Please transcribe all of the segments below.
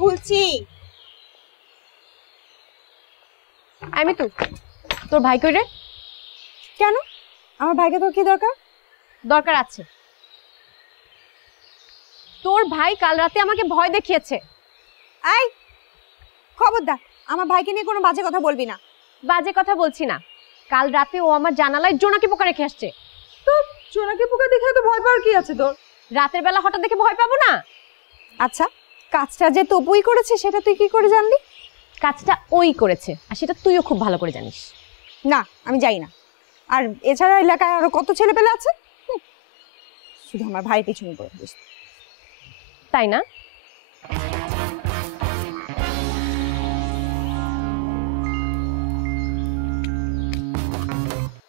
খুলছি। আমি তো তোর ভাই কই রে? কেন আমার ভাইকে তোর কি দরকার? দরকার আছে। তোর ভাই কাল রাতে আমাকে ভয় দেখিয়েছে। এই খবরদার, আমার ভাইকে নিয়ে কোনো বাজে কথা বলবি না। বাজে কথা বলছি না, কাল রাতে ও আমার জানালায় জোনাকি পোকা রেখে আসছে। তো জোনাকি পোকা দেখে তো ভয় পাওয়ার কি আছে তোর? রাতের বেলা হঠাৎ দেখে ভয় পাবো না? আচ্ছা, কাজটা যে তপুই করেছে সেটা তুই কি করে জানলি? কাজটা ওই করেছে, আর সেটা তুইও খুব ভালো করে জানিস। না, আমি যাই না। আর এছাড়া এলাকায় আরো কত ছেলে পেলে আছে, শুধু আমার ভাই পিছনে পড়ে থাকিস। তাই না?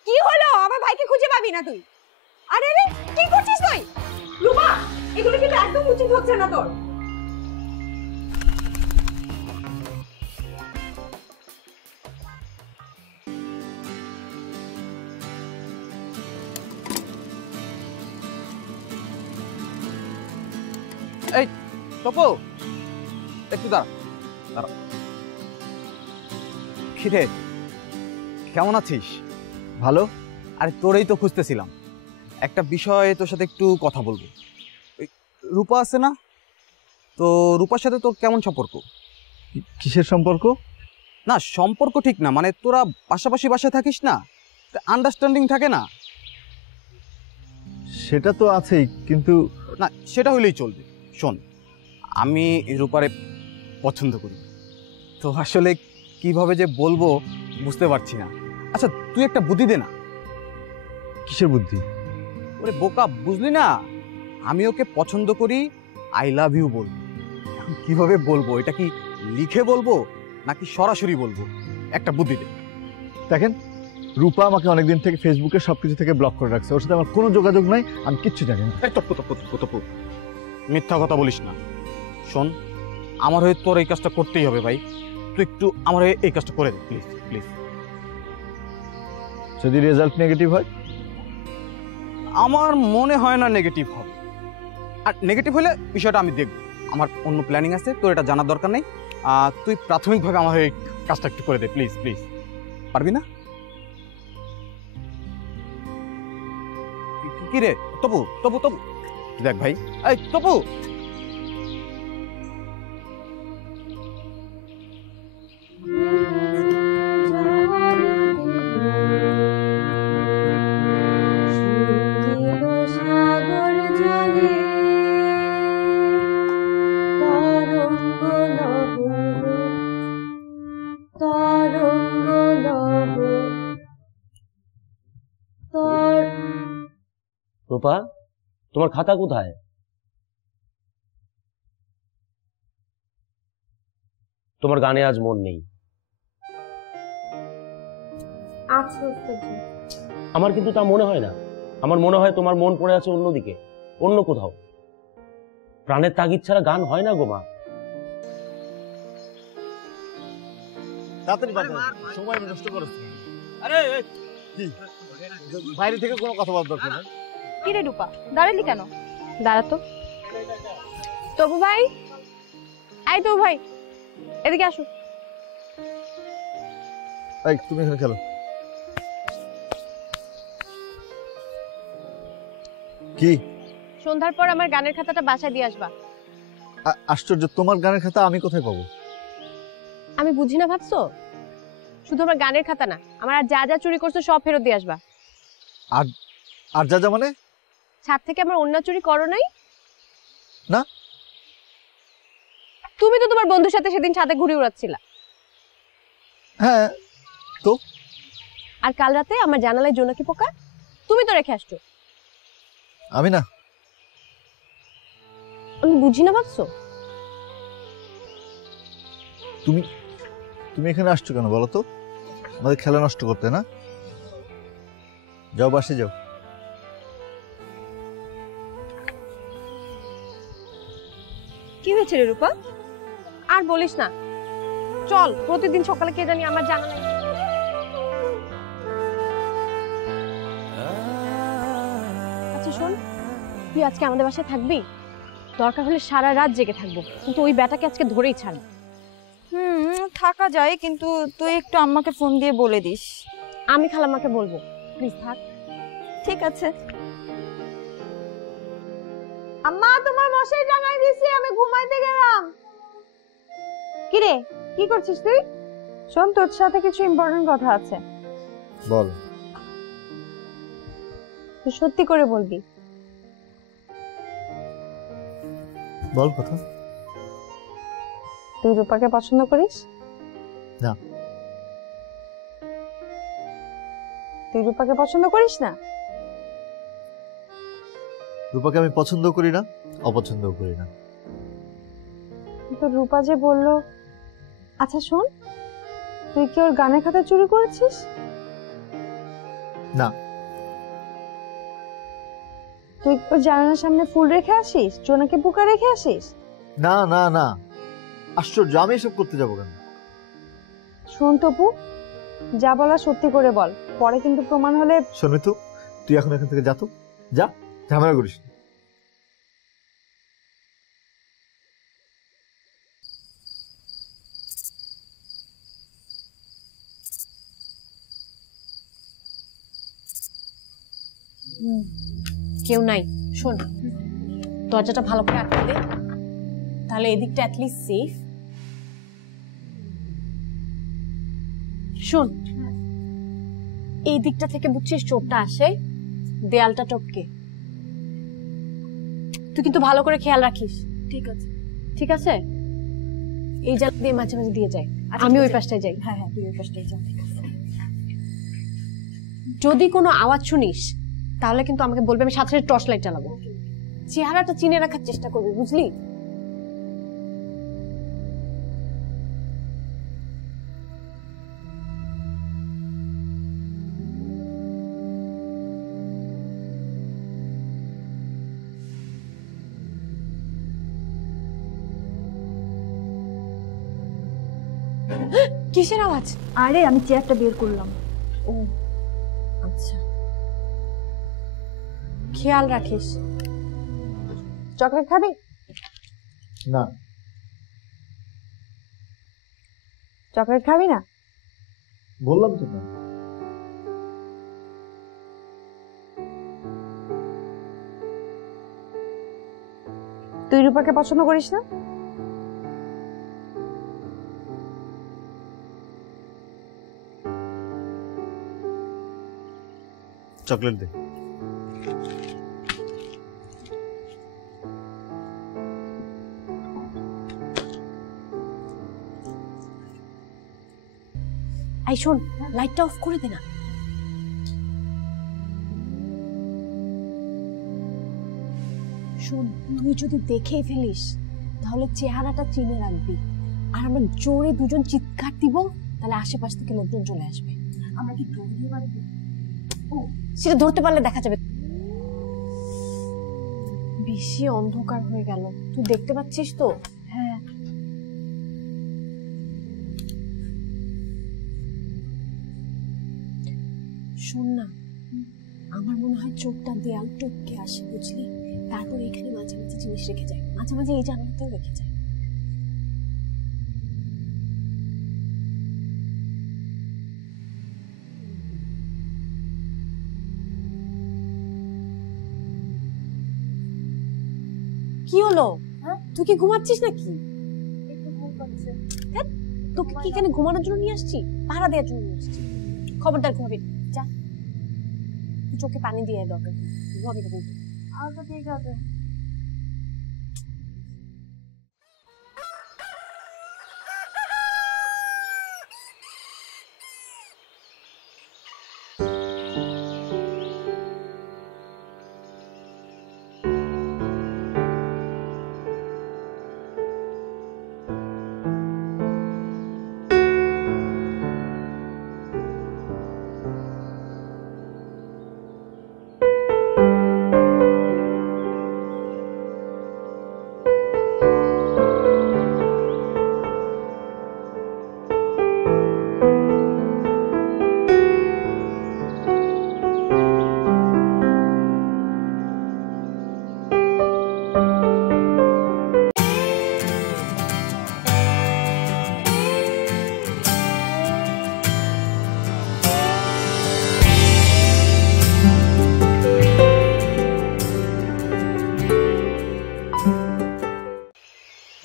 কি হলো? আমার ভাইকে খুঁজে পাবি না তুই? আরে রে, কি করছিস তুই? রূপা, এগুলো কিন্তু একদম উচিত হচ্ছে না তোর। এই তপু, একটু দাঁড়া দাঁড়া। খিরে, কেমন আছিস? ভালো। আরে তোরেই তো খুঁজতেছিলাম, একটা বিষয়ে তোর সাথে একটু কথা বলবো। রূপা আছে না, তো রূপার সাথে তোর কেমন সম্পর্ক? কিসের সম্পর্ক? না সম্পর্ক ঠিক না, মানে তোরা পাশাপাশি বাসায় থাকিস না, আন্ডারস্ট্যান্ডিং থাকে না? সেটা তো আছেই, কিন্তু না সেটা হইলেই চলবে। শোন, আমি রূপারে পছন্দ করি, তো আসলে কিভাবে যে বলবো বুঝতে পারছি না। আচ্ছা তুই একটা বুদ্ধি দে না। কিসের বুদ্ধি? ওরে বোকা, বুঝলি না, আমি ওকে পছন্দ করি, আই লাভ ইউ বলবো। এখন কিভাবে বলবো, এটা কি লিখে বলবো নাকি সরাসরি বলবো? একটা বুদ্ধি দে। দেখেন, রূপা আমাকে অনেকদিন থেকে ফেসবুকে সবকিছু থেকে ব্লক করে রাখছে। ওর সাথে আমার কোনো যোগাযোগ নাই, আমি কিচ্ছু জানি না। তপু, মিথ্যা কথা বলিস না। শোন, আমার হয়ে তোর এই কাজটা করতেই হবে ভাই, তুই একটু আমার হয়ে এই কাজটা করে দে প্লিজ প্লিজ। যদি রেজাল্ট নেগেটিভ হয়? আমার মনে হয় না নেগেটিভ হবে, আর নেগেটিভ হলে বিষয়টা আমি দেখব। আমার অন্য প্ল্যানিং আছে, তোর এটা জানার দরকার নেই। তুই প্রাথমিকভাবে আমার হয়ে কাজটা একটু করে দে প্লিজ প্লিজ। পারবি না? কি রে তপু, তপু তপু দেখ ভাই, এই তপু। রূপা, তোমার খাতা কোথায়? তোমার গানে আজ মন নেই। আমার কিন্তু তা মনে হয় না। আমার মনে হয় তোমার মন পড়ে আছে অন্যদিকে, অন্য কোথাও। প্রাণের তাগিদ ছাড়া গান হয় না গো মা। তাড়াতাড়ি সময় নষ্ট করছ। আরে কি বাইরে থেকে কোনো কথা বলার দরকার নেই। কি রে রূপা, দাঁড়ালি কেন? দাঁড়া তো। তবু ভাই, এই তবু ভাই, এদিকে আসো। এই তুমি এখানে খেলো। কি? সন্ধ্যার পর আমার গানের খাতাটা বাসায় দিয়ে আসবা। আশ্চর্য, তোমার গানের খাতা আমি কোথায় পাবো? আমি বুঝি না ভাবছো? শুধু আমার গানের খাতা না, আমার আর যা যা চুরি করছো সব ফেরত দিয়ে আসবা। আর আর যা যা মানে? ছাদ থেকে আমার অন্য চুরি করো নাই? না। তুমি তো তোমার বন্ধুর সাথে সেদিন ছাদে ঘুরে উড়াচ্ছিলা। হ্যাঁ তো। আর কাল রাতে আমার জানালায় জোনাকি পোকা তুমি তো রেখে আসছো। আমি না। আমি বুঝি না ভাবছো? তুমি তুমি এখানে আসছো কেন বলো তো? আমাদের খেলা নষ্ট করতে না? যাও বাসে যাও। কি হয়েছে রে রূপা? আর বলিস না, চল প্রতিদিন সকালে কে জানি আমার জানালায়। আচ্ছা শোন, তুই আজকে আমাদের বাসায় থাকবি? দরকার হলে সারা রাত জেগে থাকবো, কিন্তু ওই ব্যাটাকে আজকে ধরেই ছাড়বো। থাকা যায়, কিন্তু তুই একটু আম্মাকে ফোন দিয়ে বলে দিস। আমি খালাম্মাকে বলবো, প্লিজ থাক। ঠিক আছে। আম্মা, তোমার মশারি টাঙাই দিছি, আমি ঘুমাইতে গেলাম। কি রে, কি করছিস তুই? শোন, তোর সাথে কিছু ইম্পর্টেন্ট কথা আছে। বল। তুই সত্যি করে বলবি। বল কথা। তুই রূপাকে পছন্দ করিস? না। তুই রূপাকে পছন্দ করিস না? রূপাকে আমি পছন্দ করি না, অপছন্দও করি না। তো রূপা যে বললো। আচ্ছা শোন, তুই কি ওর গানের খাতা চুরি করেছিস? না। তুই ওর জানালার সামনে ফুল রেখে আসিস, জোনাকে বুকা রেখে আসিস? না না না, আশ্চর্য, আমি এসব করতে যাবো কেন? শোন তপু, যা বলা সত্যি করে বল, পরে কিন্তু প্রমাণ হলে। শোন মিতু, তুই এখন এখান থেকে যা তো, যা, ঝামেলা করিস না। কেউ নাই, শোন দরজাটা ভালো করে আটকে দে, তাহলে এদিকটা অ্যাটলিস্ট সেফ। শোন, এই দিকটা থেকে বুঝছিস চোরটা আসে, দেয়ালটা টপকে। তুই কিন্তু ভালো করে খেয়াল রাখিস। ঠিক আছে, ঠিক আছে। এই জাল দিয়ে মাঝে মাঝে দিয়ে যায়, আমি ওই পাশটায় যাই। হ্যাঁ হ্যাঁ, তুই ওই পাশটাই যা। যদি কোনো আওয়াজ শুনিস তাহলে কিন্তু আমাকে বলবি, আমি সাথে সাথে টর্চ লাইট জ্বালাবো। চেহারাটা চিনে রাখার চেষ্টা করবি, বুঝলি? কিসের আওয়াজ? আরে আমি চেয়ারটা বের করলাম। ও আচ্ছা, খেয়াল রাখিস। চকলেট খাবি? না। চকলেট খাবি না? বললাম তো না। তুই রূপাকে পছন্দ করিস না? Chocolate they. আই শোন, লাইটটা অফ করে দে না। শোন, তুই যদি দেখে ফেলিস তাহলে চেহারাটা চিনে রাখবি, আর আমরা জোরে দুজন চিৎকার দিব, তাহলে আশেপাশ থেকে লোকজন চলে আসবে। আমরা কি ধরতে পারবো? ও, সেটা ধরতে পারলে দেখা যাবে। বেশি অন্ধকার হয়ে গেল, তুই দেখতে পাচ্ছিস তো? হ্যাঁ। শোন না, আমার মনে হয় চোখটা দেয়াল টপকে আসে, বুঝলি? তারপর এখানে মাঝে মাঝে জিনিস রেখে যায়, মাঝে মাঝে এই জানলাতেও রেখে যায়। কি হলো? তুই কি ঘুমাচ্ছিস নাকি? ধ্যাৎ, তোকে কি এখানে ঘুমানোর জন্য নিয়ে আসছি? পাহারা দেওয়ার জন্য নিয়ে আসছি? খবরদার ঘুমাবি না, যা। তুই চোখে পানি দিয়ে দরকার, ঘুমাবি না কিন্তু। আচ্ছা ঠিক আছে।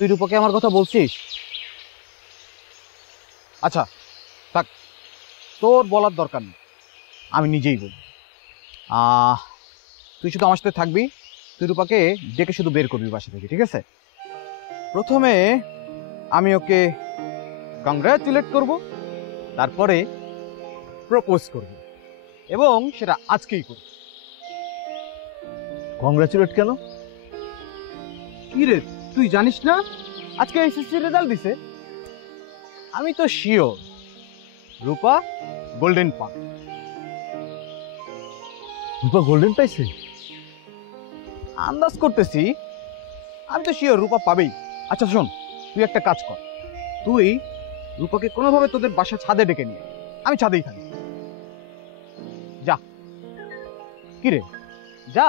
তুই রূপাকে আমার কথা বলছিস? আচ্ছা থাক, তোর বলার দরকার নেই, আমি নিজেই বলি। তুই শুধু আমার সাথে থাকবি, তুই রূপাকে ডেকে শুধু বের করবি বাসা থেকে, ঠিক আছে? প্রথমে আমি ওকে কংগ্রাচুলেট করব, তারপরে প্রপোজ করব, এবং সেটা আজকেই করব। কংগ্রাচুলেট কেন? কি রে, তুই জানিস না আজকে এসএসসি রেজাল্ট দিছে? আমি তো শিওর রূপা গোল্ডেন পান। রূপা গোল্ডেন পাইছে? আন্দাজ করতেছি, আমি তো শিওর রূপা পাবেই। আচ্ছা শোন, তুই একটা কাজ কর, তুই রূপাকে কোনোভাবে তোদের বাসা ছাদে ডেকে নিয়ে, আমি ছাদেই থাকি। যা। কি রে, যা।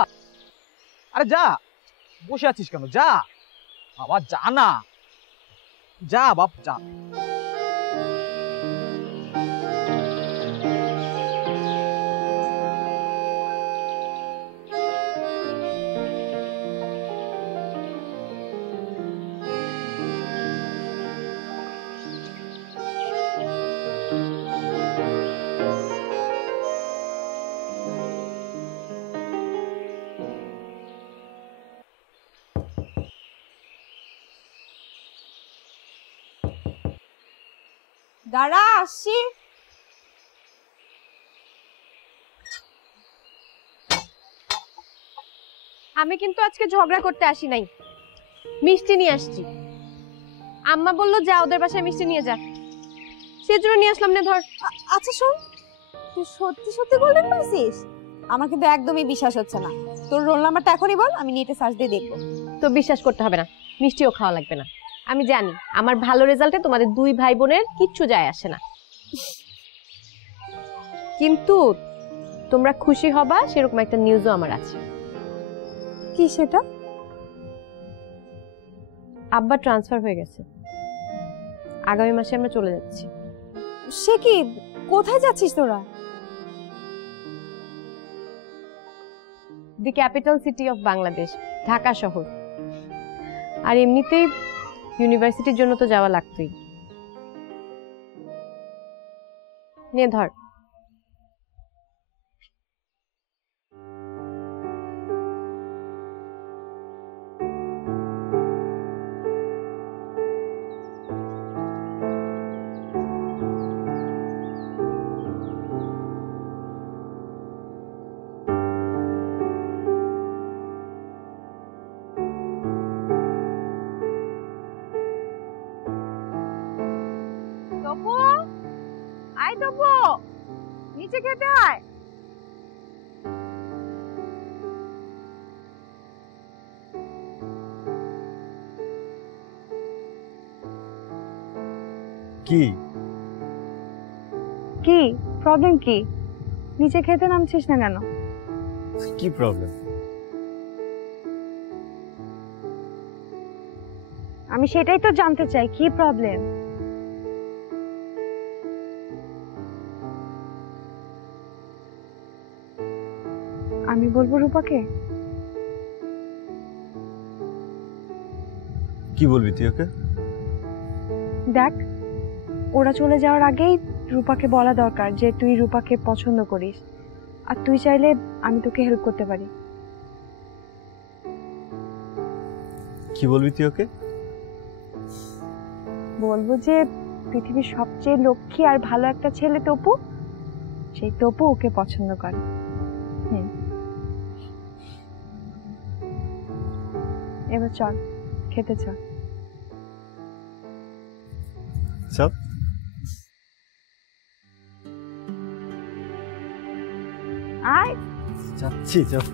আরে যা, বসে আছিস কেন? যা বাবা, যা না, যা বাপ, যা। দাঁড়া, আসছি। আমি কিন্তু আজকে ঝগড়া করতে আসি নাই, মিষ্টি নিয়ে আসছি। আম্মা বললো যা ওদের বাসায় মিষ্টি নিয়ে যা, সেজন্য নিয়ে আসলাম। না ধর। আচ্ছা শোন, তুই সত্যি সত্যি গোল্ডেন পাইছিস? আমার কিন্তু একদমই বিশ্বাস হচ্ছে না। তোর রোল নাম্বারটা এখনই বল, আমি নেটে সার্চ দিয়ে দেখবো। তো বিশ্বাস করতে হবে না, মিষ্টিও খাওয়া লাগবে না। আমি জানি আমার ভালো রেজাল্টে তোমাদের দুই ভাই বোনের কিচ্ছু যায় আসে না, কিন্তু তোমরা খুশি হবা সেরকম একটা নিউজও আমার আছে। কি সেটা? আব্বা ট্রান্সফার হয়ে গেছে, আগামী মাসে আমরা চলে যাচ্ছি। সে কি? কোথায় যাচ্ছিস তোরা? দি capital city of Bangladesh, Dhaka শহর। আর এমনিতেই ইউনিভার্সিটির জন্য তো যাওয়া লাগতোই। নে ধর। তপু, আয় তপু, নিচে খেতে আয়। কি কি প্রবলেম? কি নিচে খেতে নামছিস না কেন? কি প্রবলেম? আমি সেটাই তো জানতে চাই, কি প্রবলেম? আমি বলবো রূপাকে? কি বলবি তুই ওকে? দেখ, ওরা চলে যাওয়ার আগেই রূপাকে বলা দরকার যে তুই রূপাকে পছন্দ করিস, আর তুই চাইলে আমি তোকে হেল্প করতে পারি। কি বলবি তুই ওকে? বলবো যে পৃথিবীর সবচেয়ে লক্ষ্মী আর ভালো একটা ছেলে তপু, সেই তপু ওকে পছন্দ করে। এবার চল, খেতে চল। চল। আয়। যাচ্ছি, চল।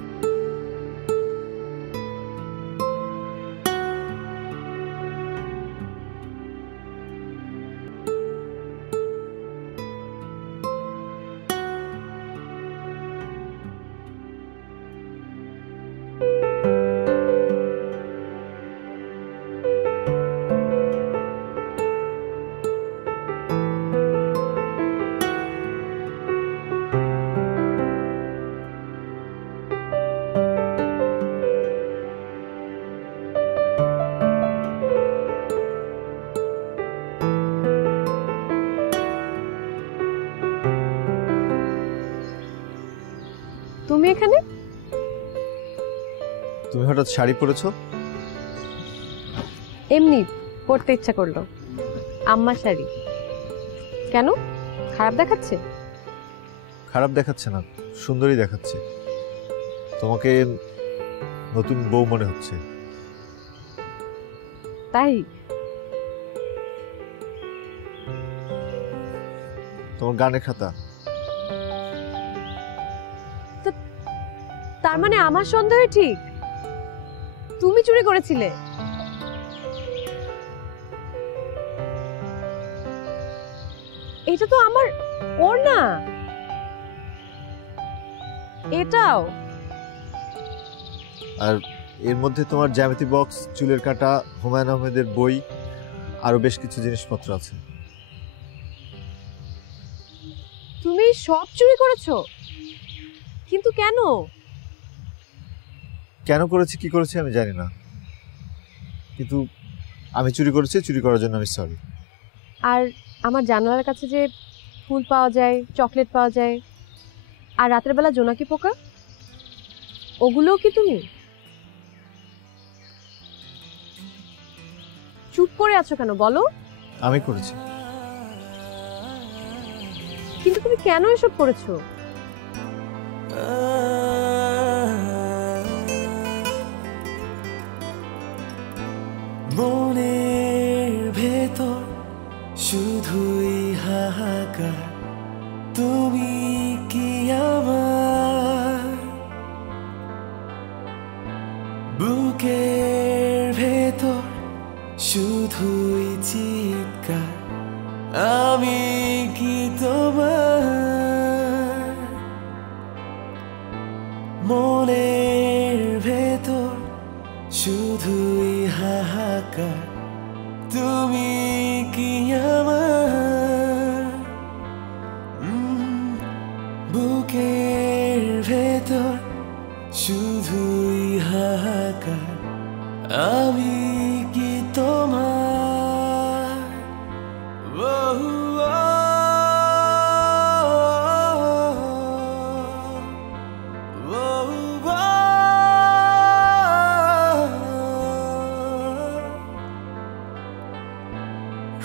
তুমি এখানে? তুমি হঠাৎ শাড়ি পরেছো? এমনি পড়তে ইচ্ছা করলো। আম্মার শাড়ি। কেন, খারাপ দেখাচ্ছে? খারাপ দেখাচ্ছে না, সুন্দরী দেখাচ্ছে। তোমাকে নতুন বউ মনে হচ্ছে। তাই? তোমার গানের খাতা। তার মানে আমার সন্দেহ ঠিক, তুমি চুরি করেছিলে? এটা তো আমার ওড়না। এটাও? আর এর মধ্যে তোমার জ্যামিতি বক্স, চুলের কাঁটা, হুমায়ুন আহমেদের বই, আরো বেশ কিছু জিনিসপত্র আছে। তুমি সব চুরি করেছো? কিন্তু কেন? কেন করেছি কি করেছি আমি জানি না, কিন্তু আমি চুরি করেছি, চুরি করার জন্য আমি সরি। আর আমার জানালার কাছে যে ফুল পাওয়া যায়, চকলেট পাওয়া যায়, আর রাতের বেলা জোনাকি পোকা, ওগুলোও কি তুমি? চুপ করে আছো কেন, বলো। আমি করেছি। কিন্তু তুমি কেন এসব করেছো? মনের ভেতর শুধুই হাহাকার, তুমি কি আমার বুকের ভেতর শুধুই চিৎকার, আমি কি তোমার মনের ভেতর শুধুই হাহাকার, তুমি কি আমার বুকের ভেতর শুধুই হাহাকার, আমি কি তোমার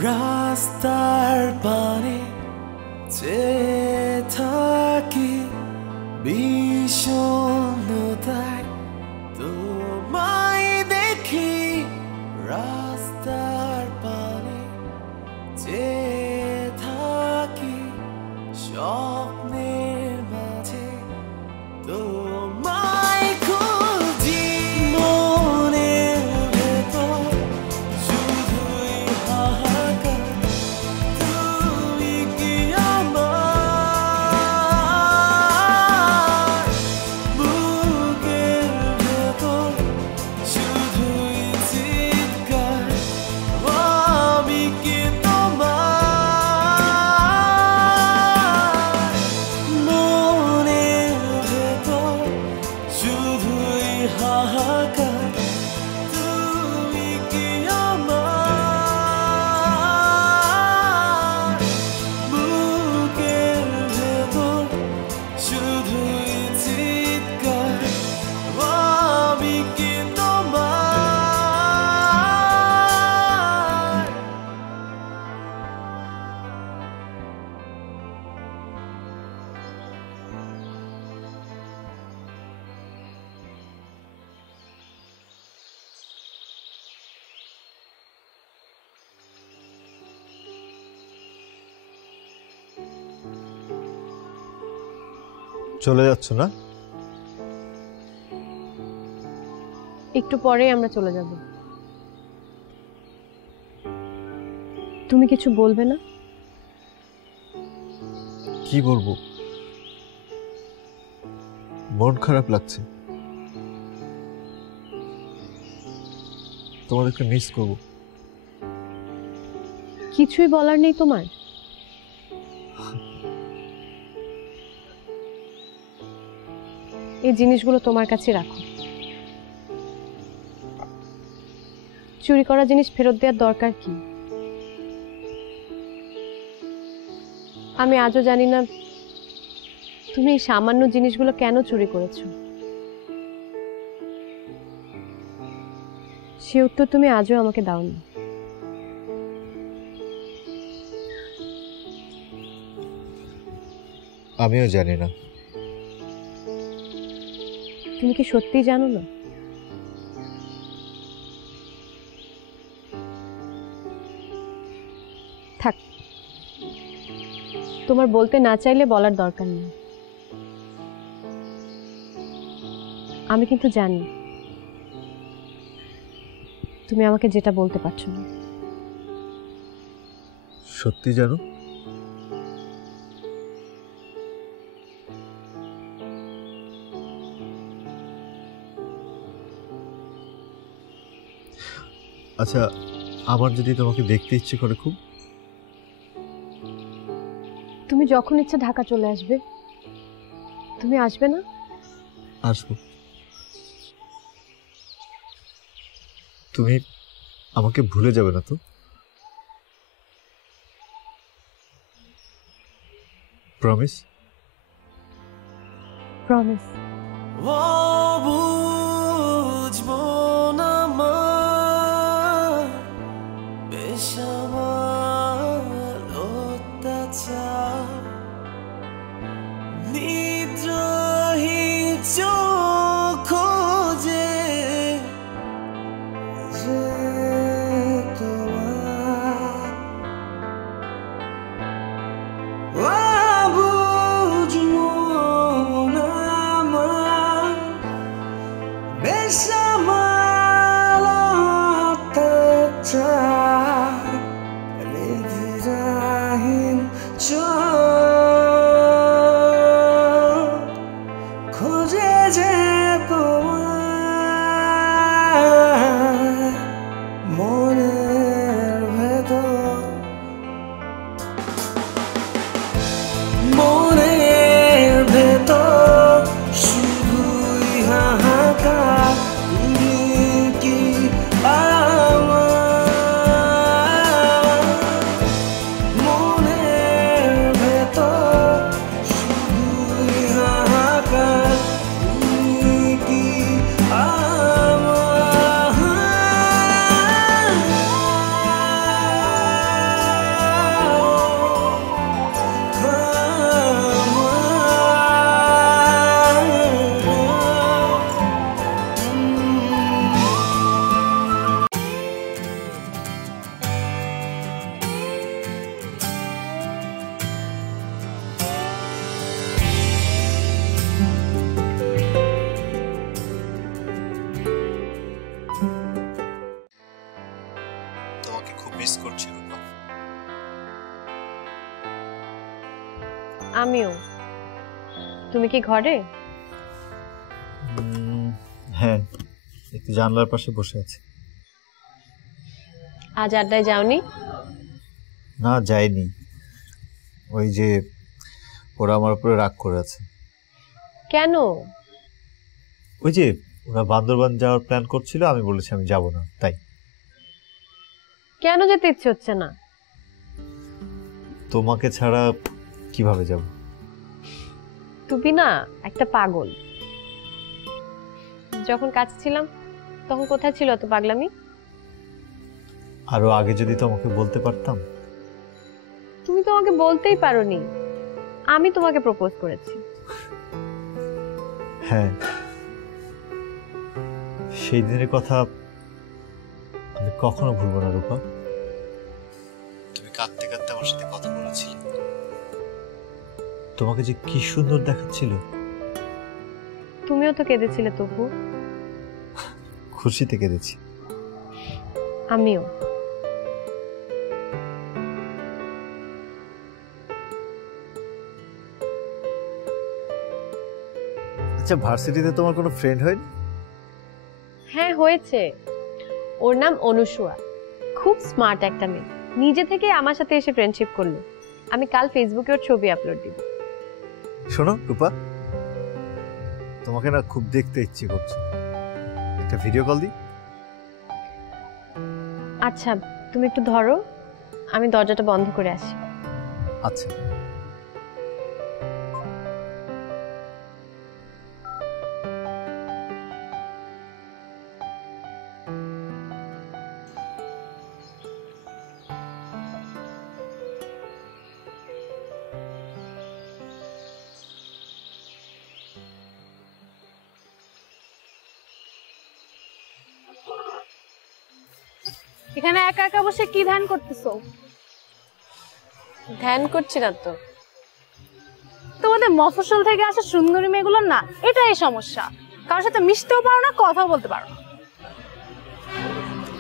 রাস্তার পানে চেয়ে থাকি বিষণ্ণতায়, তোমায় দেখি রাস্তার পানে চেয়ে থাকি স্বপ্নের মাঝে, তোমায় খুঁজি মনের ভেতর শুধুই হাহাকার, তুমি কি আমার বুকের ভেতর শুধুই চিৎকার, আমি কি তোমার মনের ভেতর শুধুই হাহাকার, তুমি কি আমার বুকের ভেতর শুধুই চিৎকার, আমি কি তোমার চলে যাচ্ছ না? একটু পরেই আমরা চলে যাব। তুমি কিছু বলবে না? কি বলবো, মন খারাপ লাগছে। তোমাদেরকে মিস করবো। কিছুই বলার নেই তোমার? এই জিনিসগুলো তোমার কাছে রাখো। চুরি করা জিনিস ফেরত দেওয়ার দরকার কি? আমি আজও জানি না তুমি এই সামান্য জিনিসগুলো কেন চুরি করেছো? সে উত্তর তুমি আজও আমাকে দাওনি। আমিও জানি না। তুমি কি সত্যিই জানো না? থাক, তোমার বলতে না চাইলে বলার দরকার নেই। আমি কিন্তু জানি তুমি আমাকে যেটা বলতে পারছো না। সত্যি জানো? আচ্ছা, আমার যদি তোমাকে দেখতে ইচ্ছে করে খুব? তুমি যখন ইচ্ছা ঢাকা চলে আসবে। তুমি আসবে না? আসবো। তুমি আমাকে ভুলে যাবে না তো? প্রমিস? প্রমিস। ও বুঝবো না মা, বেসামাল অত্যাচার, নিদ্রাহীন চোখ খোঁজে যে তোমার। ও বুঝবো না মা, বেসামাল অত্যাচার, নিদ্রাহীন চোখ খোঁজে যে তোমার মনের ভেতর, মনের ভেতর শুধুই হাহাকার। তুমি কি আমার মনের ভেতর শুধুই হাহাকার? তুমি কি তোমাকে খুব মিস করছি রূপা। আমিও। তুমি কি ঘরে? হ্যাঁ, একটু জানলার পাশে বসে আছি। আজ আড্ডায় যাওনি? না, যাইনি। ওই যে ওরা আমার উপরে রাগ করে আছে। কেন? ওই যে ওরা বান্দরবান যাওয়ার প্ল্যান করছিল, আমি বলেছি আমি যাব না, তাই। কেন যেতে ইচ্ছে হচ্ছে না? তোমাকে ছাড়া কিভাবে যাব? তুমি না একটা পাগল। যখন কাছে ছিলাম তখন কোথায় ছিল তো পাগলামি? আরো আগে যদি তোমাকে বলতে পারতাম। তুমি তো আমাকে বলতেই পারোনি। আমি তোমাকে প্রপোজ করেছি। হ্যাঁ, সেই দিনের কথা আমি কখনো ভুলবো না রূপা। তুমি কাঁদতে কাঁদতে আমার সাথে কথা বলেছিলে। তোমাকে যে কি সুন্দর দেখাচ্ছিল। তুমিও তো কেঁদেছিলে তবু। খুশিতে কেঁদেছি। আমিও। আচ্ছা, ভার্সিটিতে তোমার কোনো ফ্রেন্ড হয়নি? হ্যাঁ হয়েছে। ওর নাম অনুসুয়া। খুব স্মার্ট একটা মেয়ে। নিজে থেকে আমার সাথে এসে ফ্রেন্ডশিপ করলো। আমি কাল ফেসবুকে ওর ছবি আপলোড দিব। শোনো রূপা, তোমাকে না খুব দেখতে ইচ্ছে করছে। একটা ভিডিও কল দিই? আচ্ছা, তুমি একটু ধরো, আমি দরজাটা বন্ধ করে আসি। আচ্ছা। এখানে একা একা বসে কি ধ্যান করতেছো? ধ্যান করছি না তো। তোমাদের মফস্বল থেকে আসা সুন্দরী মেয়েগুলোর না এটাই সমস্যা, কারোর সাথে মিশতেও পারো না, কথাও বলতে পারো না।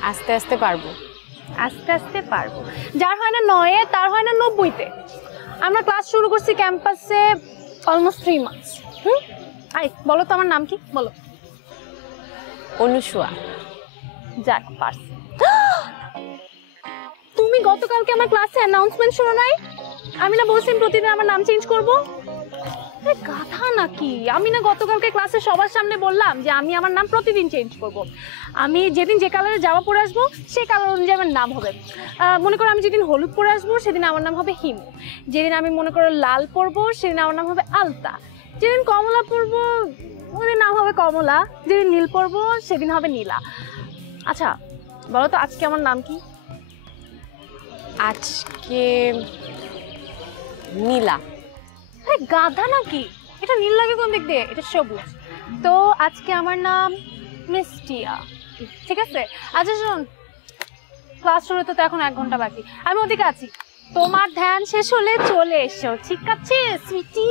আস্তে আস্তে পারবো। আস্তে আস্তে পারবো, যার হয় না 9-এ তার হয় না 90-তে। আমরা ক্লাস শুরু করছি ক্যাম্পাসে অলমোস্ট 3 মান্থস। আই বলো তো আমার নাম কি, বলো। অনুসুয়া। যাক পারছি। তুমি গতকালকে আমার ক্লাসে অ্যানাউন্সমেন্ট শোনো নাই? আমি না বলছিলাম প্রতিদিন আমার নাম চেঞ্জ করব। গাধা নাকি? আমি না গতকালকে ক্লাসে সবার সামনে বললাম যে আমি আমার নাম প্রতিদিন চেঞ্জ করব। আমি যেদিন যে কালারে জামা পরে আসবো সেই কালার অনুযায়ী আমার নাম হবে। মনে করো আমি যেদিন হলুদ পরে আসবো সেদিন আমার নাম হবে হিমু। যেদিন আমি মনে করো লাল পরবো সেদিন আমার নাম হবে আলতা। যেদিন কমলা পরবো ওদের নাম হবে কমলা। যেদিন নীল পরবো সেদিন হবে নীলা। আচ্ছা বলো তো আজকে আমার নাম কি? আজকে নীলা। গাধা নাকি? এটা নীল লাগে কোন দিক দিয়ে? এটা সবুজ। তো আজকে আমার নাম মিস্টিয়া, ঠিক আছে? আচ্ছা শোন, ক্লাস শুরু তো এখন 1 ঘন্টা বাকি, আমি ওদিকে আছি। তোমার ধ্যান শেষ হলে চলে এসো, ঠিক আছে সুইটি?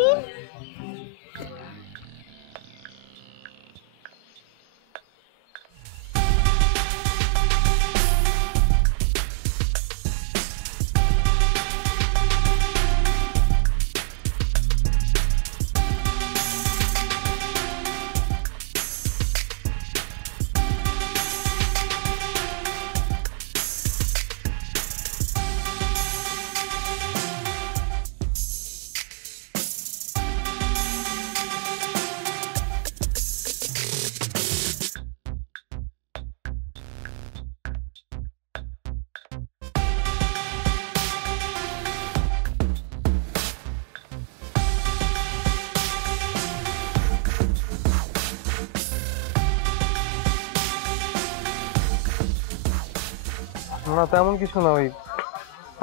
না তেমন কিছু না, ওই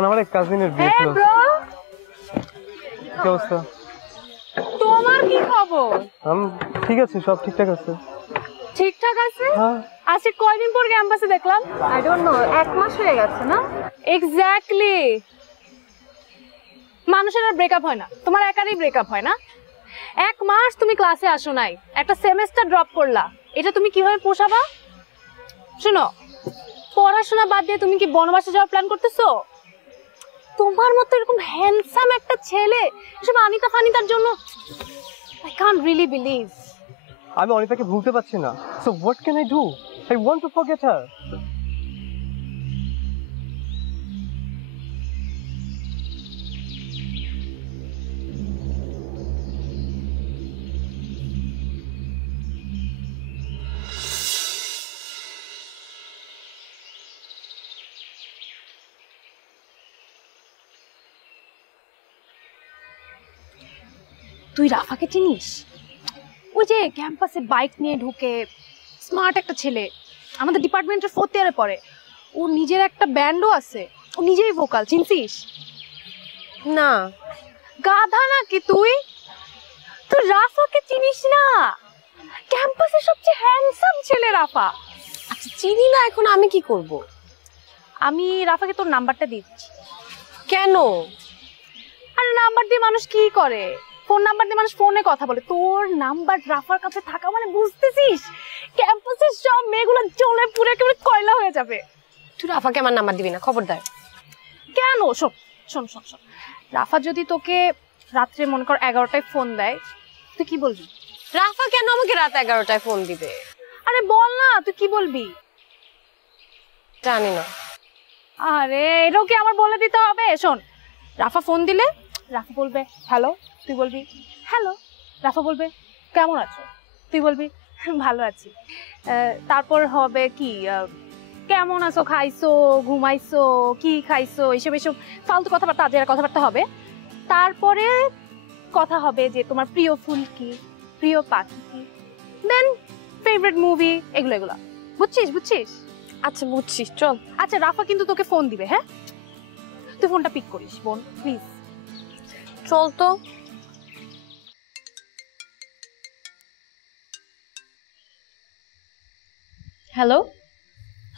আমার এক কাজিনের বিয়ে হ্যাঁ ছিল। ব্রো, কি অবস্থা? তোমার কি খবর? ঠিক আছে, সব ঠিকঠাক আছে। ঠিকঠাক আছে? হ্যাঁ। আজকে কয়দিন পর ক্যাম্পাসে দেখলাম? আই ডোন্ট নো, 1 মাস হয়ে গেছে না? এক্স্যাক্টলি। মানুষের আর ব্রেকআপ হয় না, তোমার একারই ব্রেকআপ হয় না? 1 মাস তুমি ক্লাসে আসো নাই, একটা সেমেস্টার ড্রপ করলা, এটা তুমি কিভাবে পোষাবা? শোনো, পড়াশোনা বাদ দিয়ে তুমি কি বনবাসে যাওয়ার প্ল্যান করতেছো? তোমার মতো এরকম হ্যান্ডসাম একটা ছেলে এসব আনিতা ফানিতার জন্য আই কান্ট রিয়েলি বিলিভ। আমি অনিতাকে ভুলতে পারছি না। So what can I do? I want to forget her. তুই রাফাকে চিনিস? ওই যে ক্যাম্পাসে বাইক নিয়ে ঢুকে, স্মার্ট একটা ছেলে, আমাদের ডিপার্টমেন্টের 4th ইয়ারে পড়ে। ও নিজের একটা ব্যান্ডও আছে, ও নিজেই ভোকাল, চিনছিস? না। গাধা নাকি তুই? তুই রাফাকে চিনিস না? ক্যাম্পাসের সবচেয়ে হ্যান্ডসাম ছেলে রাফা। আচ্ছা চিনি না, এখন আমি কি করব? আমি রাফাকে তোর নাম্বারটা দিচ্ছি। কেন? আরে নাম্বার দিয়ে মানুষ কি করে? ফোন নাম্বার দিয়ে মানুষ ফোনে কথা বলে। তোর নাম্বার রাফার কাছে থাকা মানে বুঝতেছিস ক্যাম্পাসের সব মেয়েগুলো জ্বলে পুড়ে একেবারে কয়লা হয়ে যাবে। তুই রাফাকে আমার নাম্বার দিবি না, খবরদার। কেন? শোন শোন শোন শোন, রাফা যদি তোকে রাত্রে মনে কর 11টায় ফোন দেয়, তুই কি বলবি? রাফা কেন আমাকে রাত 11টায় ফোন দিবে? আরে বল না, তুই কি বলবি? জানি না। আরে এটাও কি আমার বলে দিতে হবে? শোন, রাফা ফোন দিলে রাফা বলবে হ্যালো, তুই বলবি হ্যালো। রাফা বলবে কেমন আছো, তুই বলবি ভালো আছি। তারপর হবে কি, কেমন আছো, খাইছো, ঘুমাইছো, কি খাইছো, এসব এসব ফালতু কথাবার্তা, আজের কথাবার্তা হবে। তারপরে কথা হবে যে তোমার প্রিয় ফুল কি, প্রিয় পাখি কি, দেন ফেভারিট মুভি, এগুলো এগুলো। বুঝছিস বুঝছিস? আচ্ছা বুঝছি, চল। আচ্ছা রাফা কিন্তু তোকে ফোন দিবে, হ্যাঁ? তুই ফোনটা পিক করিস বোন, প্লিজ। চল তো। হ্যালো।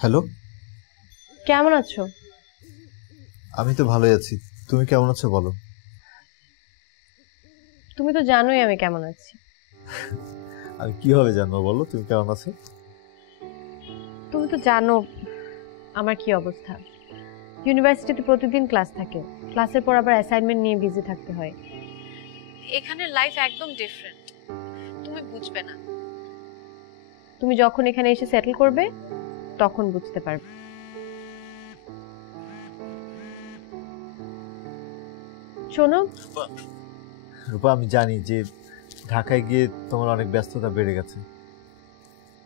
হ্যালো, কেমন আছো? আমি তো ভালোই আছি, তুমি কেমন আছো বলো? তুমি তো জানোই আমি কেমন আছি। আমি কিভাবে জানবো বলো তুমি কেমন আছো? তুমি তো জানো আমার কি অবস্থা। ইউনিভার্সিটিতে প্রতিদিন ক্লাস থাকে, ক্লাসের পর আবার অ্যাসাইনমেন্ট নিয়ে বিজি থাকতে হয়। এখানে লাইফ একদম ডিফারেন্ট, তুমি বুঝবে না। তুমি যখন এখানে এসে সেটেল করবে তখন বুঝতে পারবে। শোনো রূপা, আমি জানি যে ঢাকায় গিয়ে তোমার অনেক ব্যস্ততা বেড়ে গেছে,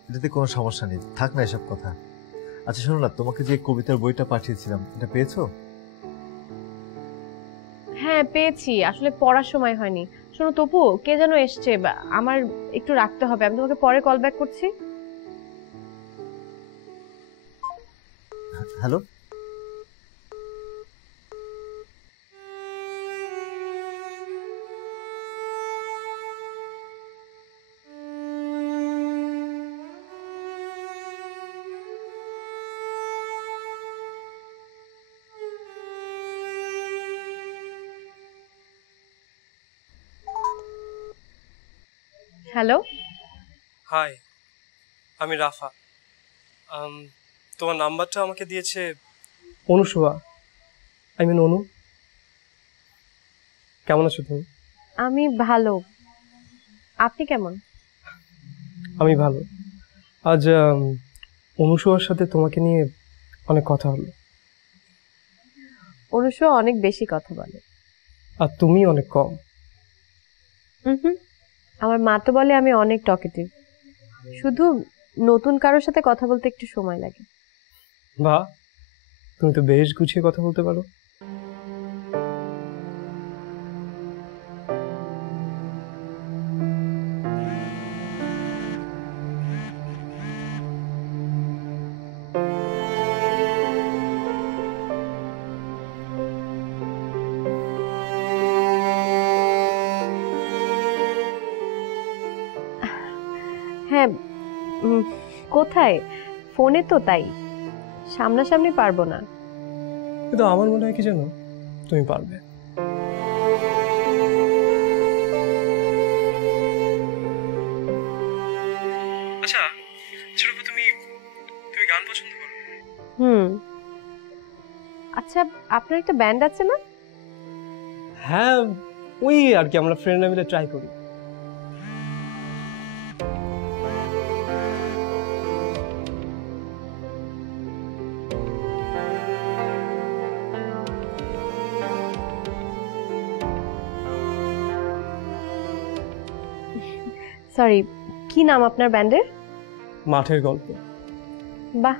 এটাতে কোনো সমস্যা নেই, থাক না এসব কথা। আচ্ছা শোনো না, তোমাকে যে কবিতার বইটা পাঠিয়েছিলাম এটা পেয়েছো? হ্যাঁ পেয়েছি, আসলে পড়ার সময় হয়নি। শোনো তপু, কে যেন এসছে, আমার একটু রাখতে হবে, আমি তোমাকে পরে কল ব্যাক করছি। হ্যালো, হ্যালো, হাই, আমি রাফা। তোমার নাম্বারটা আমাকে দিয়েছে অনুশুয়া, আই মিন অনু। কেমন আছো তুমি? আমি ভালো, আপনি কেমন? আমি ভালো। আজ অনুশুয়ার সাথে তোমাকে নিয়ে অনেক কথা হলো। অনুষ্য অনেক বেশি কথা বলে। আর তুমি অনেক কম। হুম, আমার মা তো বলে আমি অনেক টকেটিভ, শুধু নতুন কারোর সাথে কথা বলতে একটু সময় লাগে। বাহ, তুমি তো বেশ গুছিয়ে কথা বলতে পারো। হ্যাঁ, কোথায়? ফোনে তো, তাই সামনাসামনি পারবো না। কিন্তু আমার মনে হয় কি জানো, তুমি পারবে। আচ্ছা ছোটপু, তুমি গান পছন্দ করো? আচ্ছা, আপনার একটা ব্যান্ড আছে না? হ্যাঁ, ওই আর কি, আমরা ফ্রেন্ডরা মিলে ট্রাই করি। সরি, কি নাম আপনার ব্যান্ডের? মাঠের গল্প। বাহ,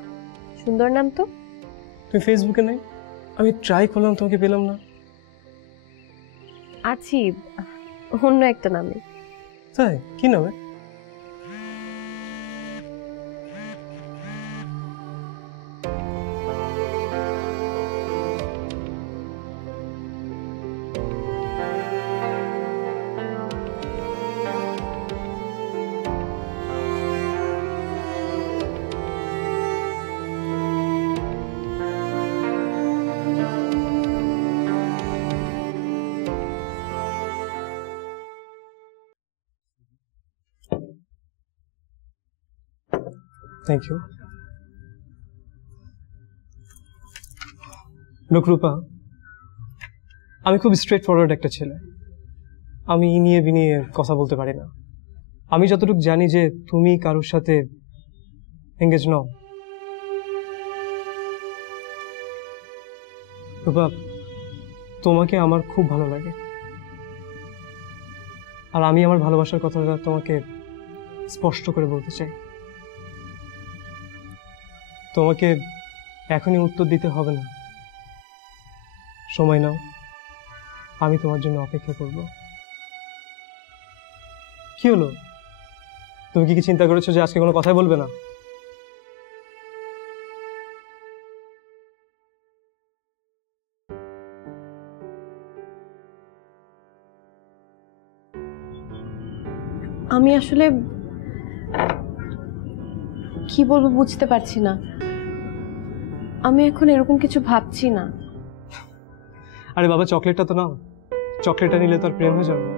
সুন্দর নাম তো। তুমি ফেসবুকে নেই? আমি ট্রাই করলাম, তোমাকে পেলাম না। আছি অন্য একটা নামে। তাই? কি নামে? Thank you. লোক রূপা, আমি খুব স্ট্রেট ফরওয়ার্ড একটা ছেলে, আমি নিয়ে বিনিয়ে কথা বলতে পারি না। আমি যতটুকু জানি যে তুমি কারোর সাথে এঙ্গেজ নও। রূপা, তোমাকে আমার খুব ভালো লাগে, আর আমি আমার ভালোবাসার কথাটা তোমাকে স্পষ্ট করে বলতে চাই। তোমাকে এখনই উত্তর দিতে হবে না, সময় নাও, আমি তোমার জন্য অপেক্ষা করব। কি হলো, তুমি কি চিন্তা করেছো যে আজকে কোনো কথাই বলবে না? আমি আসলে কি বলবো বুঝতে পারছি না। আমি এখন এরকম কিছু ভাবছি না। আরে বাবা, চকলেটটা তো নাও, চকলেটটা নিলে তো আর প্রেম হয়ে যাবে না।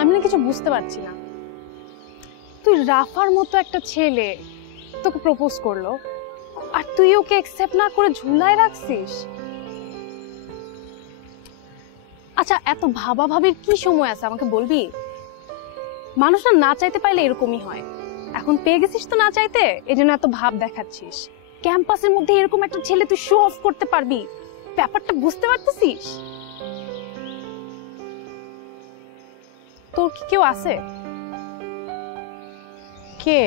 আমি না কিছু বুঝতে পারছি না। তুই রাফার মতো একটা ছেলে তোকে প্রপোজ করলো, আর তুই ওকে অ্যাকসেপ্ট না করে ঝুলায় রাখছিস। আচ্ছা, এত ভাবাভাবির কি সময় আছে আমাকে বলবি? মানুষ না চাইতে পারলে এরকমই হয়। এখন পেয়ে গেছিস তো না চাইতে, এজন্য এত ভাব দেখাচ্ছিস। ক্যাম্পাসের মধ্যে এরকম একটা ছেলে তুই শো অফ করতে পারবি, ব্যাপারটা বুঝতে পারতেছিস? তোর কি কেউ আছে? কে?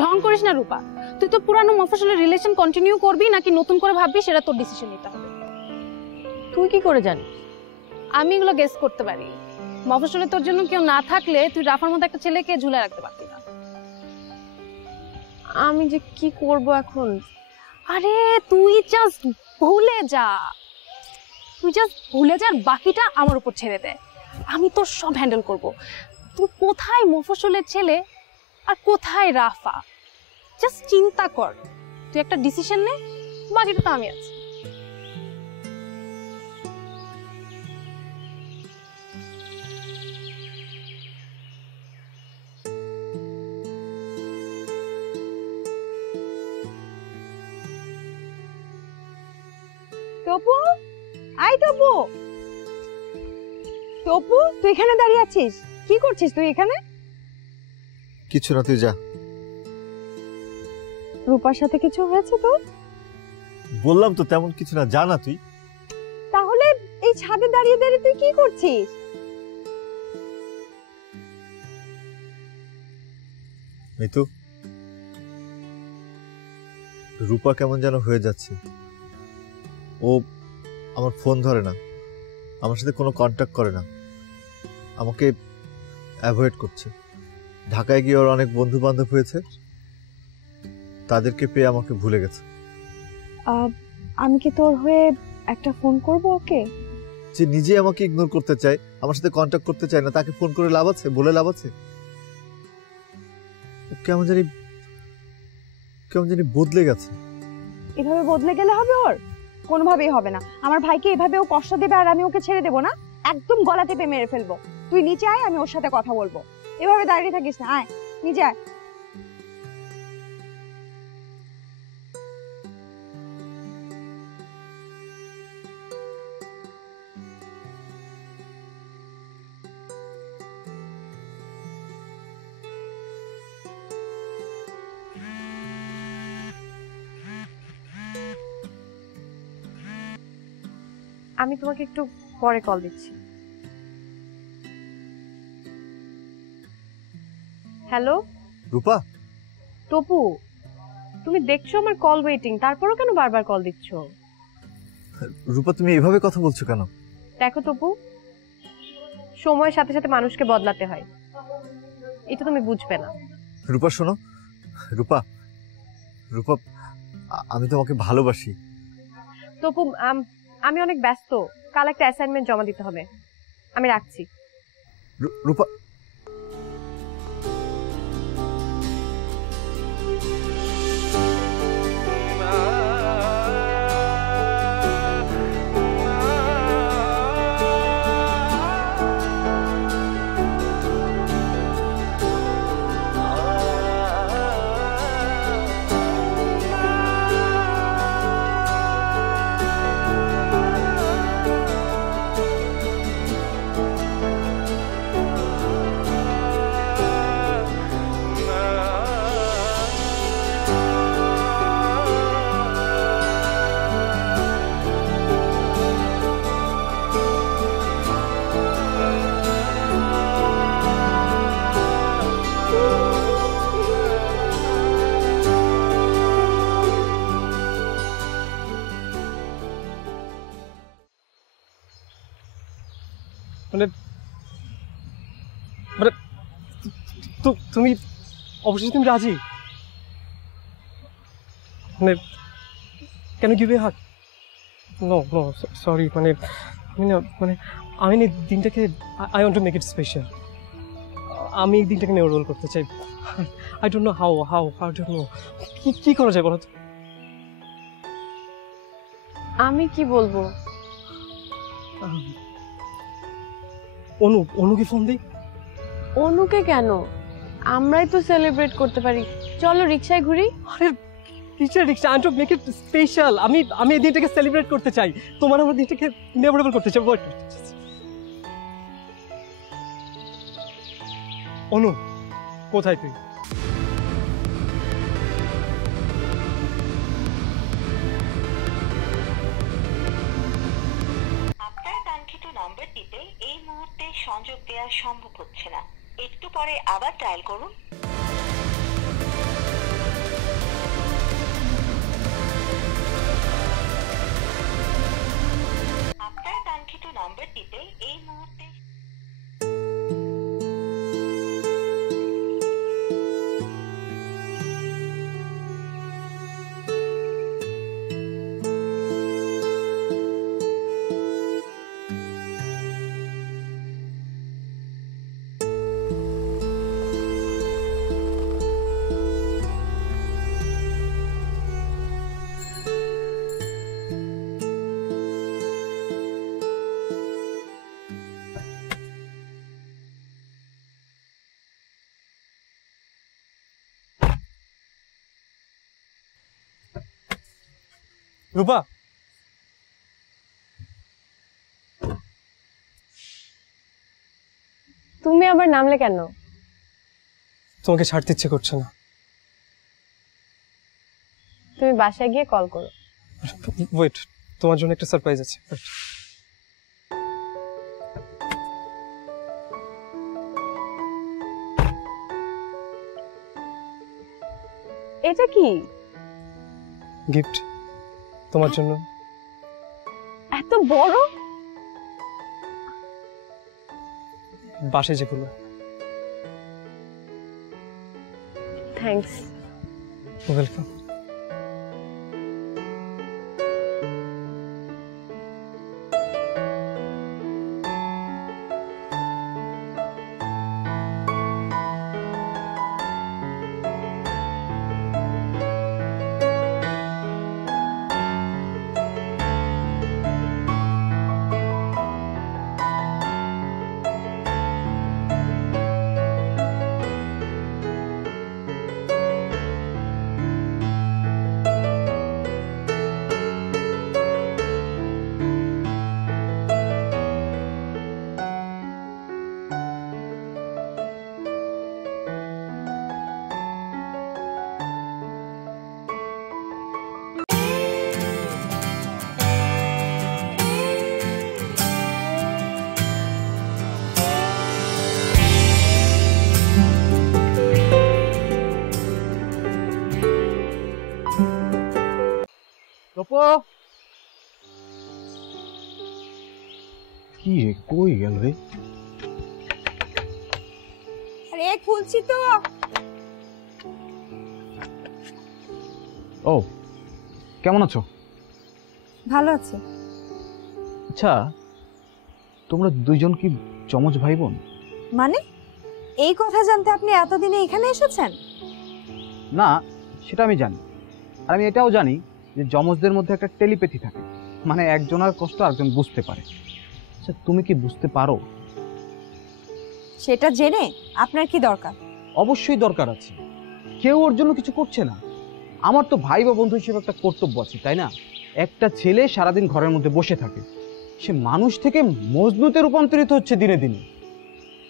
ঢং করিস না রূপা। তুই তো পুরানো মফস্বলের রিলেশন কন্টিনিউ করবি নাকি নতুন করে ভাববি, সেটা তোর ডিসিশন নিতে হবে। তুই কি করে জানিস? আমি এগুলো গেস করতে পারি। মফস্বলে তোর জন্য কেউ না থাকলে তুই রাফার মতো একটা ছেলেকে ঝুলায় রাখতে পারতি না। আমি যে কি করব এখন? আরে তুই জাস্ট ভুলে যা, আর বাকিটা আমার উপর ছেড়ে দে। আমি তোর সব হ্যান্ডেল করব। তুই কোথায় মফস্বলের ছেলে আর কোথায় রাফা, জাস্ট চিন্তা কর। তুই একটা ডিসিশন নে, বাকিটা তো আমি আছি। তপু, আই তপু, তপু তুই এখানে দাঁড়িয়ে আছিস? কি করছিস তুই এখানে? কিছু না, তুই যা। রূপার সাথে কিছু হয়েছে তোর? বললাম তো তেমন কিছু না, যা না তুই। তাহলে এই ছাদে দাঁড়িয়ে দাঁড়িয়ে তুই কি করছিস? মিতু, রূপা কেমন যেন হয়ে যাচ্ছে। ও আমার ফোন ধরে না, আমার সাথে কোনো কন্ট্যাক্ট করে না, আমাকে অ্যাভয়েড করছে। ঢাকায় গিয়ে ওর অনেক বন্ধু বান্ধব হয়েছে, তাদেরকে পেয়ে আমাকে ভুলে গেছে। আমি কি তোর হয়ে একটা ফোন করব ওকে? যে নিজে আমাকে ইগনোর করতে চায়, আমার সাথে কন্ট্যাক্ট করতে চায় না, তাকে ফোন করে লাভ আছে? বলে লাভ আছে? ও কেমন জানি বদলে গেছে। এভাবে বদলে গেলে হবে ওর? কোনোভাবেই হবে না। আমার ভাইকে এভাবে ও কষ্ট দেবে আর আমি ওকে ছেড়ে দেবো না। একদম গলা টিপে মেরে ফেলবো। তুই নিচে আয়, আমি ওর সাথে কথা বলবো। এভাবে দাঁড়িয়ে থাকিস না, আয় নিচে আয়। আমি তোমাকে একটু পরে কল দিচ্ছি। হ্যালো রূপা, তপু, তুমি দেখছো আমার কল ওয়েটিং, তারপরও কেন বারবার কল দিচ্ছ? রূপা তুমি এভাবে কথা বলছো কেন? দেখো তপু, সময়ের সাথে সাথে মানুষকে বদলাতে হয়, এটা তুমি বুঝবে না। রূপা শোনো, রূপা, আমি তোমাকে ভালোবাসি। তপু, আমি অনেক ব্যস্ত, কাল একটা অ্যাসাইনমেন্ট জমা দিতে হবে, আমি রাখছি। রূপা, মানে মানে তুমি অবশ্যই তুমি রাজি? মানে কেন give a hug? No no sorry, মানে আমি না মানে আমি এই দিনটাকে I want to make it special. আমি এই দিনটাকে নিয়ে রোল করতে চাই। I don't know how don't know কি করা যায় বলো তো? আমি কি বলবো? অনুকে ফোন দিই। অনুকে কেন? আমরাই তো সেলিব্রেট করতে পারি। চলো রিকশায় ঘুরি। আরে rickshaw I want to make it special. আমি এই দিনটাকে সেলিব্রেট করতে চাই, তোমার আমার দিনটাকে মেমোরেবল করতে চাই। অনু কোথায় তুই? আপনার কাঙ্ক্ষিত নাম্বারটিতে এই মুহূর্তে সংযোগ দেওয়া সম্ভব হচ্ছে না, একটু পরে আবার ডায়াল করুন। আপনার কাঙ্ক্ষিত নাম্বারটিতে এই মুহূর্তে রূপা, তুমি আবার নামলে কেন? তোমাকে ছাড়তে ইচ্ছে করছে না। তুমি বাসায় গিয়ে কল করো। ওয়েট, তোমার জন্য একটা সারপ্রাইজ আছে। এটা কি? গিফট তোমার জন্য। এত বড়? বাসে যেগুলো। থ্যাঙ্কস। ওয়েলকাম। কি রে, কই গেল রে? আরে খুলছি তো। ও, কেমন আছো? ভালো আছে। আচ্ছা, তোমরা দুইজন কি যমজ ভাই বোন? মানে এই কথা জানতে আপনি এতদিনে এখানে এসেছেন? না, সেটা আমি জানি। আর আমি এটাও জানি যে যমজদের মধ্যে একটা টেলিপ্যাথি থাকে, মানে একজনের কষ্ট আরেকজন বুঝতে পারে। আচ্ছা, তুমি কি বুঝতে পারো? সেটা জেনে আপনার কি দরকার? অবশ্যই দরকার আছে। কেউ ওর জন্য কিছু করছে না। আমার তো ভাই বা বন্ধু হিসেবে একটা কর্তব্য আছে, তাই না? একটা ছেলে সারাদিন ঘরের মধ্যে বসে থাকে, সে মানুষ থেকে মজনুতে রূপান্তরিত হচ্ছে দিনে দিনে।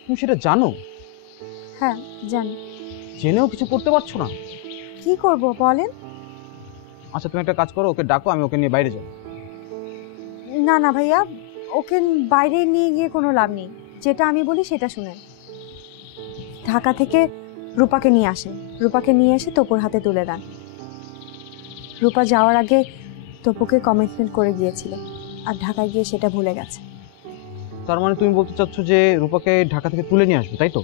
তুমি সেটা জানো? হ্যাঁ জানি। জেনেও কিছু করতে পারছো না? কি করব বলেন? আচ্ছা, তুমি একটা কাজ করো, ওকে ডাকো, আমি ওকে নিয়ে বাইরে যাবো। না না ভাইয়া, ওকে বাইরে নিয়ে গিয়ে কোনো লাভ নেই। যেটা আমি বলি সেটা শুনেন। ঢাকা থেকে রূপাকে নিয়ে আসেন, রূপাকে নিয়ে এসে তপুর হাতে তুলে দেন। রূপা যাওয়ার আগে তপুকে কমিটমেন্ট করে গিয়েছিল, আর ঢাকায় গিয়ে সেটা ভুলে গেছে। তার মানে তুমি বলতে চাচ্ছ যে রূপাকে ঢাকা থেকে তুলে নিয়ে আসবে, তাই তো?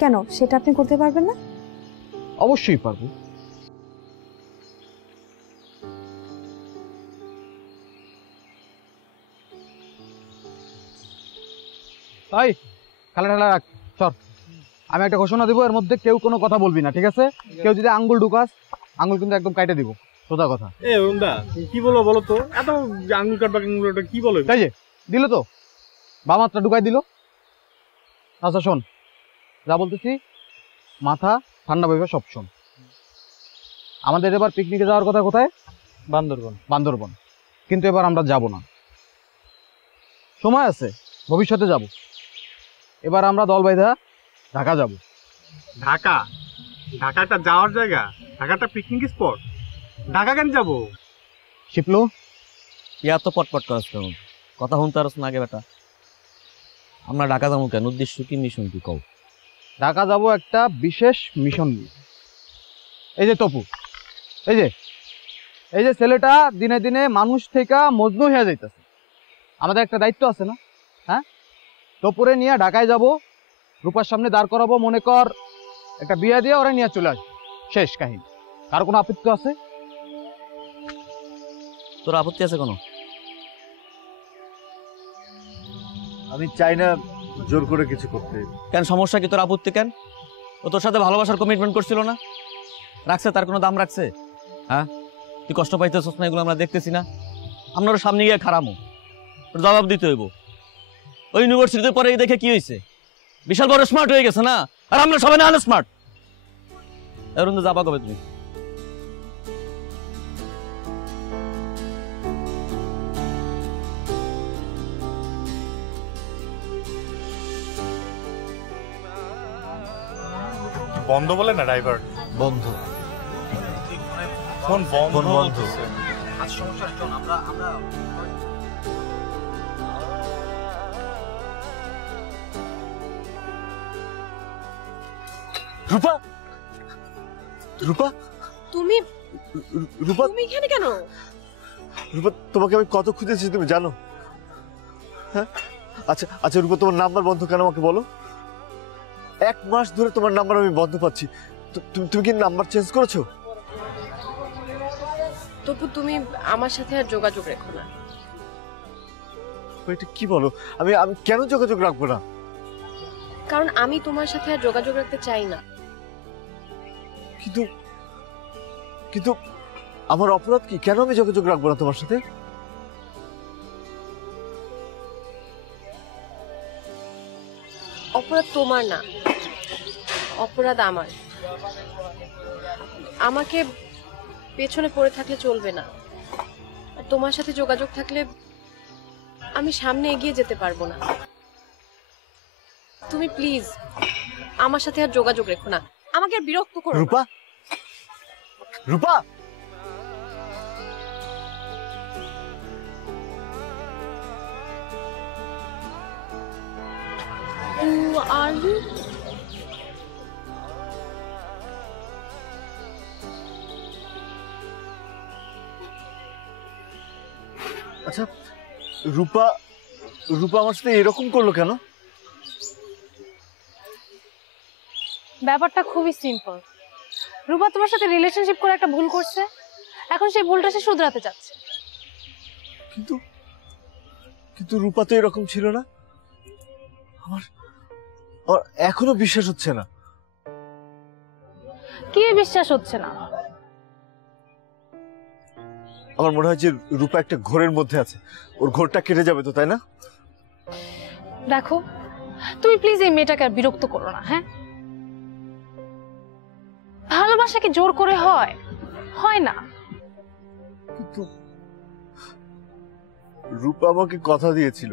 কেন, সেটা আপনি করতে পারবেন না? অবশ্যই পারবো। তাই খেলা ঠেলা রাখ, চল। আমি একটা ঘোষণা দিব, এর মধ্যে কেউ কোনো কথা বলবি না, ঠিক আছে? কেউ যদি আঙ্গুল ঢুকাস, আঙ্গুল কিন্তু একদম কাটে দিব, সোজা কথা। এ অরুণদা, কি বলো বলো তো, এত আঙ্গুল কাটবা আঙ্গুল কাটবা কি বলো? তাই যে দিল তো, বামাত্রা ঢুকাই দিল। আচ্ছা শোন, যা বলতেছি মাথা ঠান্ডা ভাবে সব শোন। আমাদের এবার পিকনিকে যাওয়ার কথা কোথায়? বান্দরবন। বান্দরবন। কিন্তু এবার আমরা যাব না, সময় আছে, ভবিষ্যতে যাব। এবার আমরা দল বাইধা ঢাকা যাব। ঢাকা? ঢাকাটা যাওয়ার জায়গা, ঢাকাটা পিকনিক স্পট, ঢাকা কেন যাবো? শিপলু, ইয়া তো পটপট করাস কেমন? কথা শুনতে পারছ না আগে বেটা? আমরা ঢাকা যাবো কেন? উদ্দেশ্য কি, মিশন কি কও? ঢাকা যাব একটা বিশেষ মিশন নিয়ে। এই যে তপু, এই যে ছেলেটা দিনে দিনে মানুষ থেকে মজনু হয়ে যাইতেছে। আমাদের একটা দায়িত্ব আছে না? হ্যাঁ, তপুরে নিয়ে ঢাকায় যাব, রূপার সামনে দাঁড় করাবো, মনে কর একটা বিয়ে দিয়ে ওরা নিয়ে চলে আসবে, শেষ কাহিনী। কারো কোনো আপত্তি আছে? তোর আপত্তি আছে কোনো? আমি চাই না জোর করে কিছু করতে। কেন, সমস্যা কি? তোর আপত্তি কেন? ও তোর সাথে ভালোবাসার কমিটমেন্ট করছিল না? রাখছে? তার কোনো দাম রাখছে? হ্যাঁ, তুই কষ্ট পাইতেছস না, এগুলো আমরা দেখতেছি না? আমরা ওর সামনে গিয়ে খারামো, তোর জবাব দিতে হইব। ওই ইউনিভার্সিটিতে পরে দেখে কি হয়েছে? বিশাল বড় স্মার্ট হয়ে গেছে না? আর আমরা সবাই না স্মার্ট। এরকম তো যাবা কবে তুমি? বন্ধ বলে না ড্রাইভার? বন্ধ। ফোন বন্ধ ফোন বন্ধ। আচ্ছা সমস্যা নেই, চল আমরা রূপা, রূপা, তুমি রূপা, তুমি এখানে কেন? রূপা, তোমাকে আমি কত খুঁজেছি তুমি জানো? হ্যাঁ, আচ্ছা আচ্ছা রূপা, তোমার নাম্বার বন্ধ কেন আমাকে বলো? 1 মাস ধরে তোমার নাম্বার আমি বন্ধ পাচ্ছি। তুমি কি নাম্বার চেঞ্জ করেছো? তবু তুমি আমার সাথে আর যোগাযোগ রেখো না। এটা কি বলো? আমি কেন যোগাযোগ রাখবো না? কারণ আমি তোমার সাথে আর যোগাযোগ রাখতে চাই না। কিন্তু কিন্তু আমার অপরাধ কি? কেন আমি যোগাযোগ রাখবো না তোমার সাথে? অপরাধ তোমার না, অপরাধ আমার। আমাকে পেছনে পড়ে থাকলে চলবে না, আর তোমার সাথে যোগাযোগ থাকলে আমি সামনে এগিয়ে যেতে পারবো না। তুমি প্লিজ আমার সাথে আর যোগাযোগ রেখো না, আমাকে আর বিরক্ত করো না। রূপা, রূপা, Who are you? আচ্ছা রূপা, রূপা আমার সাথে এরকম করলো কেন? ব্যাপারটা খুবই সিম্পল। রূপা তোমার সাথে রিলেশনশিপ করে একটা ভুল করছে, এখন সেই ভুলটা সে শুধরাতে চাচ্ছে। কিন্তু কিন্তু রূপা তো এরকম ছিল না। আমার এখনো বিশ্বাস হচ্ছে না। কি বিশ্বাস হচ্ছে না? আমার মনে হয় যে রূপা একটা ঘোরের মধ্যে আছে, ওর ঘোরটা কেটে যাবে তো, তাই না? দেখো, তুমি প্লিজ এই মেয়েটাকে আর বিরক্ত করো না। হ্যাঁ, ভালোবাসা কি জোর করে হয়? হয় না। কিন্তু রূপা আমাকে কথা দিয়েছিল,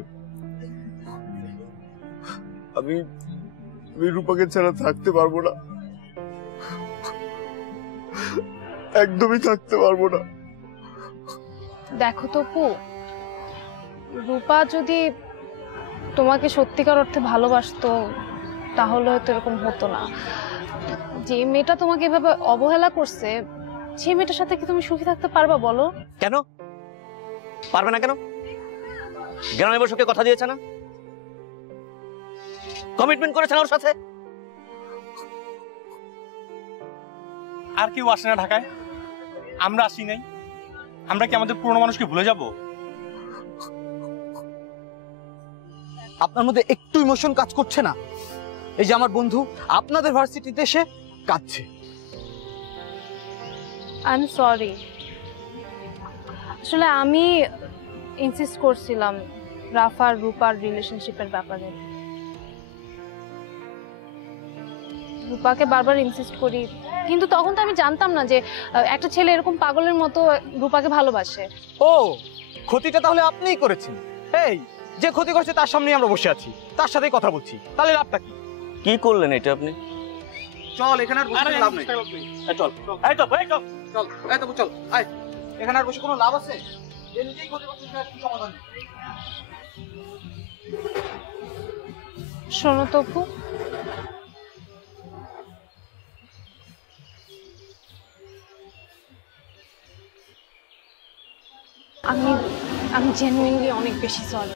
আমি রূপাকে ছাড়া থাকতে পারবো না, একদমই থাকতে পারবো না। দেখো তপু, রূপা যদি তোমাকে সত্যিকার অর্থে ভালোবাসতো তাহলে হয়তো এরকম হতো না। যে মেয়েটা তোমাকে এভাবে অবহেলা করছে, সেই মেয়েটার সাথে কি তুমি সুখী থাকতে পারবা বলো? কেন পারবে না? কেন গ্রামে বসে কথা দিয়েছে না, কমিটমেন্ট করেছে না ওর সাথে। আর কেউ আসে না ঢাকায়? আমরা আসি নাই? আমরা কি আমাদের পুরনো মানুষকে ভুলে যাব? আপনার মধ্যে একটু ইমোশন কাজ করছে না? এই যে আমার বন্ধু আপনাদের ভার্সিটিতে এসে কাঁদছে। আই এম সরি, আসলে আমি ইনসিস্ট করছিলাম রাফার রূপার রিলেশনশিপের ব্যাপারে। রূপাকে বারবার ইনসিস্ট করি, কিন্তু তখন তো আমি জানতাম না যে একটা ছেলে এরকম পাগলের মতো রূপাকে ভালোবাসে। ও, ক্ষতিটা তাহলে আপনিই করেছেন। এই যে ক্ষতি করছে তার সামনেই আমরা বসে আছি, তার সাথেই কথা বলছি, তাহলে লাভটা কি? কি করলেন এটা আপনি? চল, এখানে আর বসে লাভ নেই। চল এই তো এই তো চল, এই তো চল, আয়। এখানে আর বসে কোনো লাভ আছে? যে নিজেই ক্ষতি করছে সেটার কি সমাধান নেই। শোনো তপু, আমি জেনুইনলি অনেক বেশি সরি।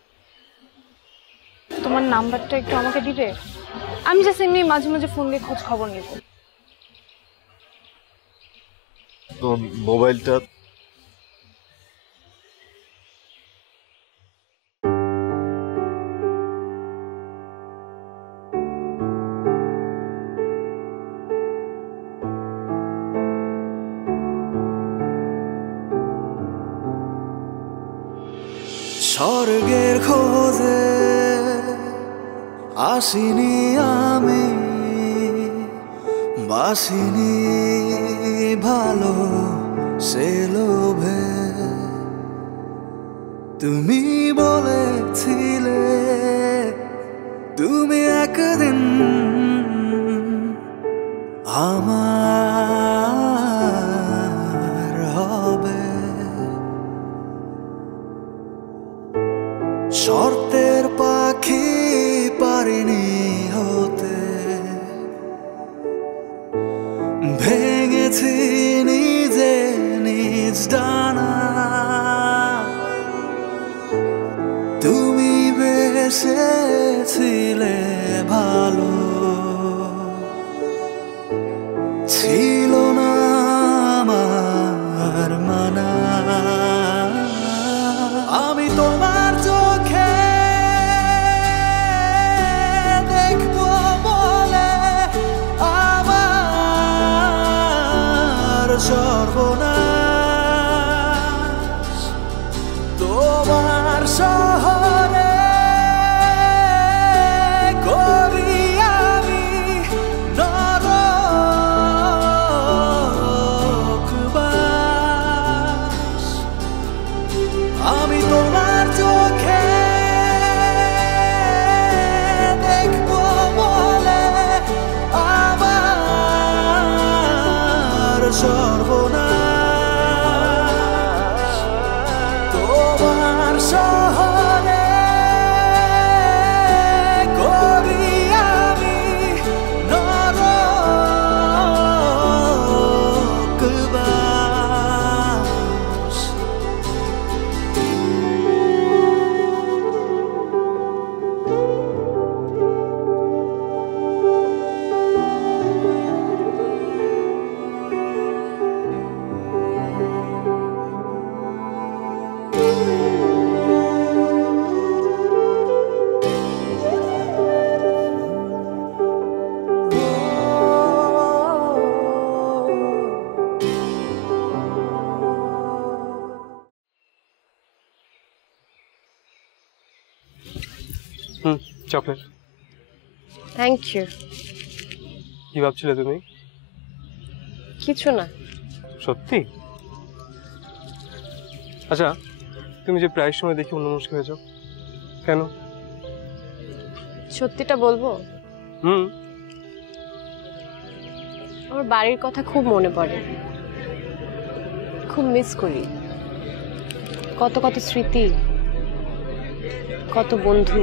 তোমার নাম্বারটা একটু আমাকে দিবে? আমি জাস্ট এমনি মাঝে মাঝে ফোন দিয়ে খোঁজ খবর নিব। তোমার মোবাইলটা স্বর্গের খোঁজে আসিনি আমি, বাসিনি ভালো সে লোভে। তুমি বলেছিলে তুমি একদিন আমার হবে। শর্তের পাখি পারিনি হতে, ভেঙেছি নিজে নিজ ডানা। তুমি বেসেছিলে ভালো, ছিল না আমার মানা। আমি তোমার চোখে দেখবো বলে আমার সর্বনাশ। তোমার শহরে করি আমি নরকবাস। আমি তোমার চোখে দেখবো বলে আমার সর্বনাশ। তোমার শহরে করি আমি নরকবাস। চকলেট। Thank you. কি ভাবছিলে তুমি? কিছু না। সত্যি? আচ্ছা, তুমি যে প্রায় সময় দেখি অন্যমনস্ক হয়ে যাও, কেন? সত্যিটা বলবো? আমার বাড়ির কথা খুব মনে পড়ে, খুব মিস করি। কত কত স্মৃতি, কত বন্ধু।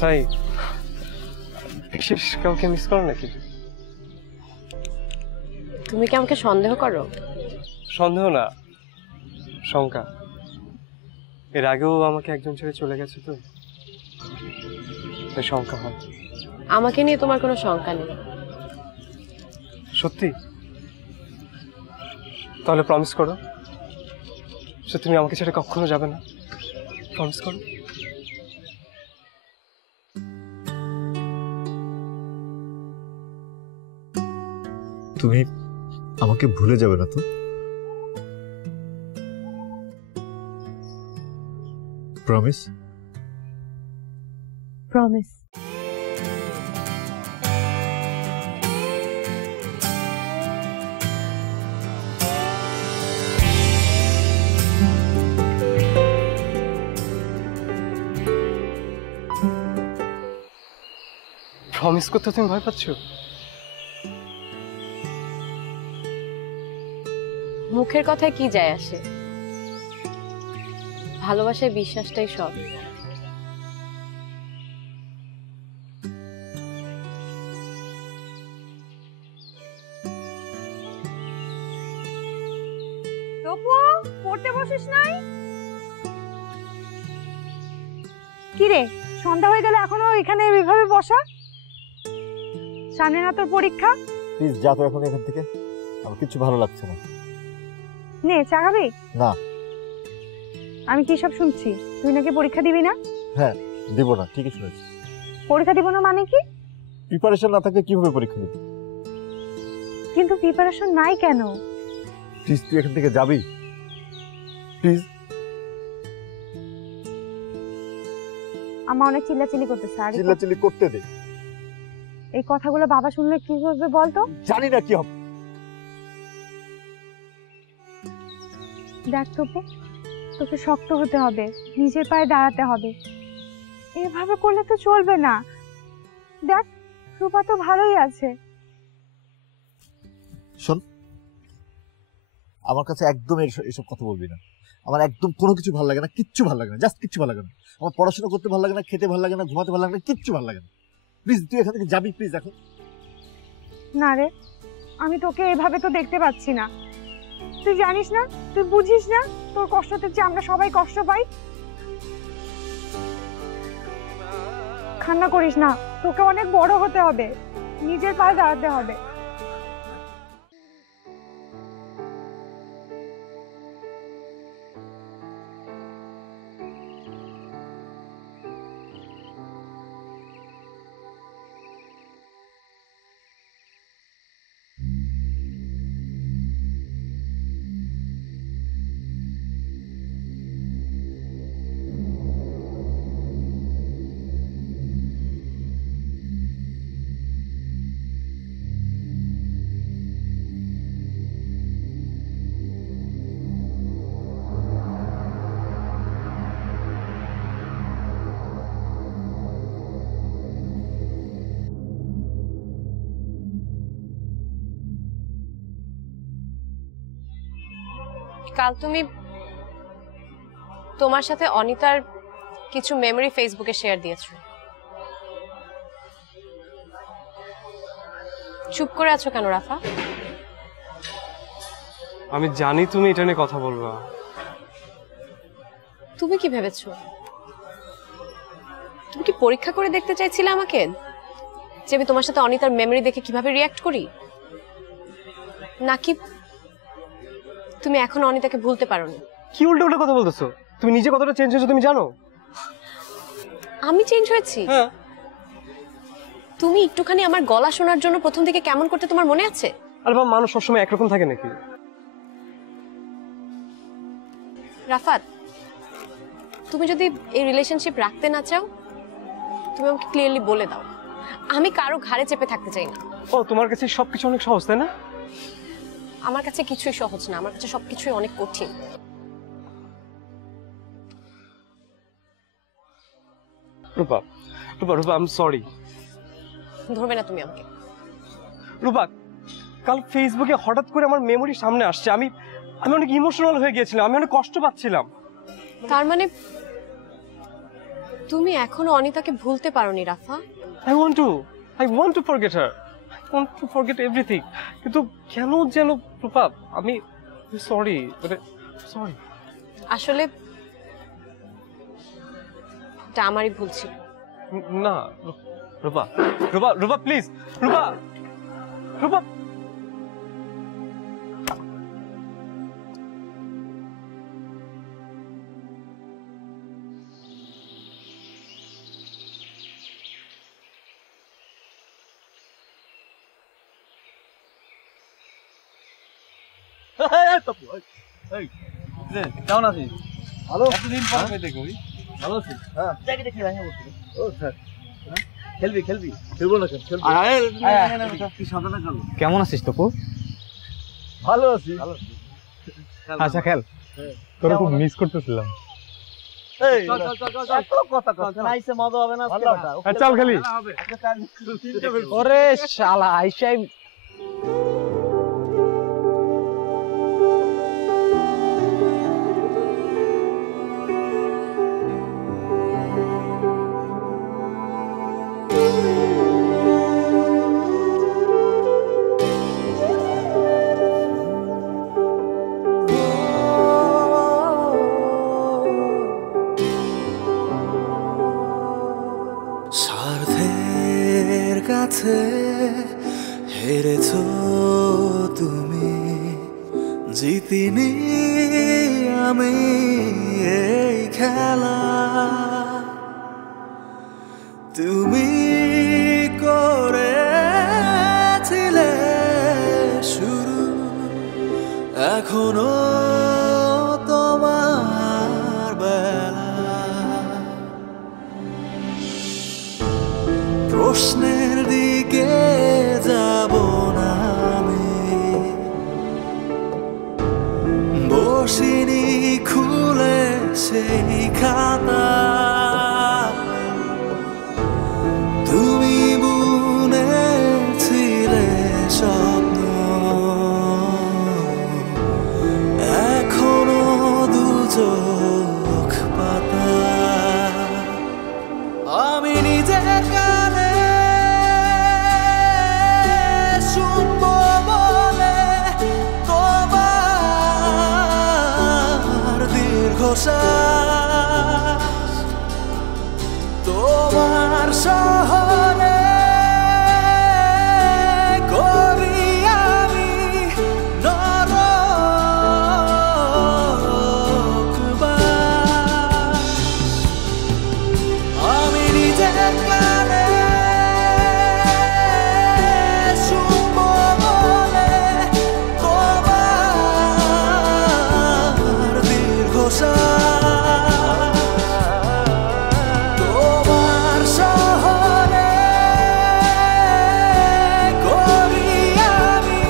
তাই বিশেষ কাউকে মিস করো নাকি? তুমি কি আমাকে সন্দেহ করো? সন্দেহ না, শঙ্কা। এর আগেও আমাকে একজন ছেড়ে চলে গেছে, তো তাই শঙ্কা হয়। আমাকে নিয়ে তোমার কোনো শঙ্কা নেই। সত্যি? তাহলে প্রমিস করো যে তুমি আমাকে ছেড়ে কখনো যাবে না। প্রমিস করো। তুমি আমাকে ভুলে যাবে না তো? প্রমিস? প্রমিস। প্রমিস করতে তুমি ভয় পাচ্ছ? মুখের কথায় কি যায় আসে? ভালোবাসায় বিশ্বাসটাই সব। টপু, পড়তে বসিস নাই? কি রে, সন্ধ্যা হয়ে গেল এখনো এখানে এভাবে বসা? সামনে না তোর পরীক্ষা? প্লিজ যা তো এখন এখান থেকে, আমার কিছু ভালো লাগছে না। নে, চা খাবি? না। আমি কি সব শুনছি? তুই নাকি পরীক্ষা দিবি না? হ্যাঁ, দিব না, ঠিকই শুনেছি। পরীক্ষা দিব না মানে কি? প্রিপারেশন না থাকলে কিভাবে পরীক্ষা দিবি? কিন্তু প্রিপারেশন নাই কেন? প্লিজ তুই এখান থেকে যাবি, প্লিজ। আমা অনেক চিল্লাচিল্লি করতেছে। আর চিল্লাচিল্লি করতে দে। এই কথাগুলো বাবা শুনলে কি করবে বলতো? জানি না কি হবে। দেখ টপু, তোকে শক্ত হতে হবে, নিজের পায়ে দাঁড়াতে হবে। এভাবে করলে তো চলবে না। দেখ, রূপা তো ভালোই আছে। শোন, আমার কাছে একদম এসব কথা বলবি না। আমার একদম কোনো কিছু ভালো লাগে না, কিচ্ছু ভালো লাগে না, জাস্ট কিচ্ছু ভালো লাগে না। আমার পড়াশোনা করতে ভালো লাগে না, খেতে ভালো লাগে না, ঘুমাতে ভালো লাগে না, কিচ্ছু ভালো লাগে না। প্লিজ তুই এখান থেকে যাবি, প্লিজ এখন। না রে, আমি তোকে এভাবে তো দেখতে পাচ্ছি না। তুই জানিস না, তুই বুঝিস না তোর কষ্টতে যে আমরা সবাই কষ্ট পাই। কান্না করিস না, তোকে অনেক বড় হতে হবে, নিজের পায়ে দাঁড়াতে হবে। কাল তুমি তোমার সাথে অনিতার কিছু মেমরি ফেসবুকে শেয়ার দিয়েছো। চুপ করে আছো কেন রাফা? আমি জানি তুমি এটা নিয়ে কথা বলবা। তুমি কি ভেবেছো? তুমি কি পরীক্ষা করে দেখতে চাইছিলে আমাকে যে আমি তোমার সাথে অনিতার মেমরি দেখে কিভাবে রিঅ্যাক্ট করি? নাকি তুমি এখন অনিতাকে ভুলতে পারোনি? কি উল্টো উল্টো কথা বলতেছো? তুমি নিজে কতটা চেঞ্জ হয়েছো তুমি জানো? আমি চেঞ্জ হয়েছি? হ্যাঁ। তুমি একটুখানি আমার গলা শোনার জন্য প্রথম থেকে কেমন করতে তোমার মনে আছে? আরে বাবা, মানুষ সবসময় একরকম থাকে নাকি? রাফাত, তুমি যদি এই রিলেশনশিপ রাখতে না চাও তুমি আমাকে ক্লিয়ারলি বলে দাও। আমি কারো ঘাড়ে চেপে থাকতে চাই না। ও, তোমার কাছে সবকিছু অনেক সহজ, তাই না? আমার কাছে কিছুই সহজ না, আমার কাছে সবকিছুই অনেক কঠিন। রূপা, রূপা, রূপা, আই এম সরি। ধরবে না তুমি আমাকে। রূপা, কাল ফেসবুকে হঠাৎ করে আমার মেমোরি সামনে আসছে। আমি অনেক ইমোশনাল হয়ে গিয়েছিলাম, আমি অনেক কষ্ট পাচ্ছিলাম। তার মানে তুমি এখনো অনিতাকে ভুলতে পারোনি রাফা? I want to forget her. I want to forget everything. কিন্তু কেন যেন রূপা, আমি সরি, সরি। আসলে এটা আমারই ভুল ছিল। না রূপা, রূপা, রূপা প্লিজ, রূপা, রূপা। কেমন আছিস? ভালো। এতদিন পর দেখি। ভালো আছিস? হ্যাঁ। দেখি দেখি ভাই বলছিল। ও স্যার। খেলবি খেলবি? খেলবো না কেন? খেলবো। কি সাধনা করব? কেমন আছিস তপু? ভালো আছি। ভালো আছিস? আচ্ছা খেল। তোরা খুব মিস করতেছিলাম। এই চল চল চল চল। এত কথা কথা। নাইসে মজা হবে না আজকে কথা। চল খেলি। হবে। ওরে শালা আইসাই স্বার্থের কাছে হেরেছ তুমি, জিতিনি আমি এই খেলা। তুমি করেছিলে শুরু, এখনো তোমার বেলা। প্রশ্নের দিকে যাব না আমি, বসিনি খুলে সেই খাতা। তুমি বুনেছিলে স্বপ্ন, এখনো দু চোখ পাতা। আমি নিজের কানে শুনবো বলে তোমার দীর্ঘশ্বাস, তোমার শহরে করি আমি নরকবাস। আমি নিজের কানে শুনবো বলে তোমার দীর্ঘশ্বাস, তোমার শহরে করি আমি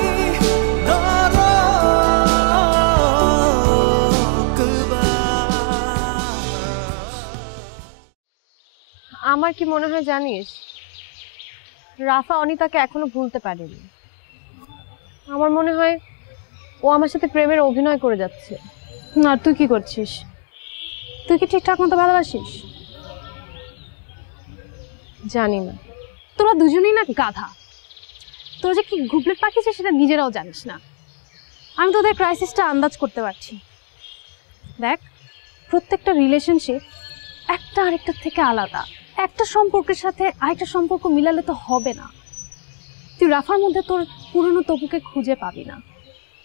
নরকবাস। আমার কি মনে হয় জানিস, রাফা অনিতাকে এখনো ভুলতে পারেনি। আমার মনে হয় ও আমার সাথে প্রেমের অভিনয় করে যাচ্ছে। আর তুই কি করছিস? তুই কি ঠিকঠাক মতো ভালোবাসিস? জানি না। তোরা দুজনেই না গাধা। তোরা যে কি গুবলেট পাকিয়েছিস সেটা নিজেরাও জানিস না। আমি তোদের ক্রাইসিসটা আন্দাজ করতে পারছি। দেখ, প্রত্যেকটা রিলেশনশিপ একটা আরেকটার থেকে আলাদা। একটা সম্পর্কের সাথে আরেকটা সম্পর্ক মিলালে তো হবে না। তুই রাফার মধ্যে তোর পুরনো তপুকে খুঁজে পাবি না।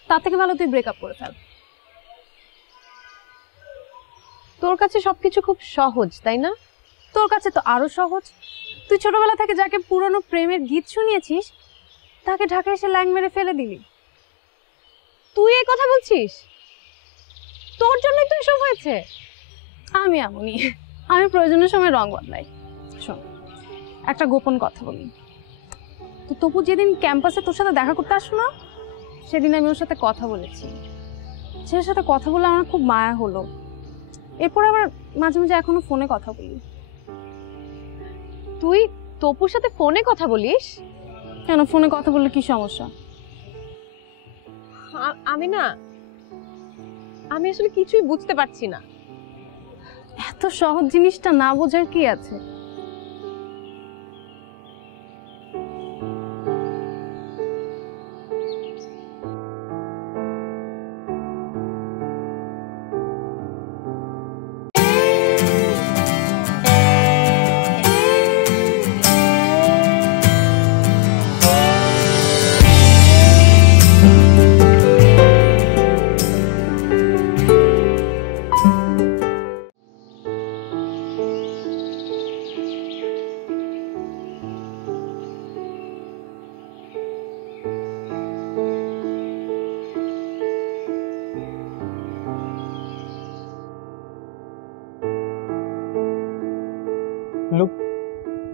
তার থেকে ভালো তুই ব্রেকআপ করে ফেল। তোর কাছে সবকিছু খুব সহজ, তাই না? তোর কাছে তো আরো সহজ। তুই ছোটবেলা থেকে যাকে পুরনো প্রেমের গীত শুনিয়েছিস তাকে ঢাকায় এসে ল্যাং মেরে ফেলে দিলি। তুই এই কথা বলছিস? তোর জন্যই তো এসব হয়েছে। আমি এমনই, আমি প্রয়োজনের সময় রং বদলাই। শোন, একটা গোপন কথা বলি। তো তপু যেদিন ক্যাম্পাসে তোর সাথে দেখা করতে আসলো না, সেদিন আমি ওর সাথে কথা বলেছি। ছেলের সাথে কথা বলে আমার খুব মায়া হলো। এরপর আবার মাঝে মাঝে এখনো ফোনে কথা বলি। তুই তপুর সাথে ফোনে কথা বলিস? কেন, ফোনে কথা বললে কি সমস্যা? আমি আসলে কিছুই বুঝতে পারছি না। এত সহজ জিনিসটা না বোঝার কি আছে?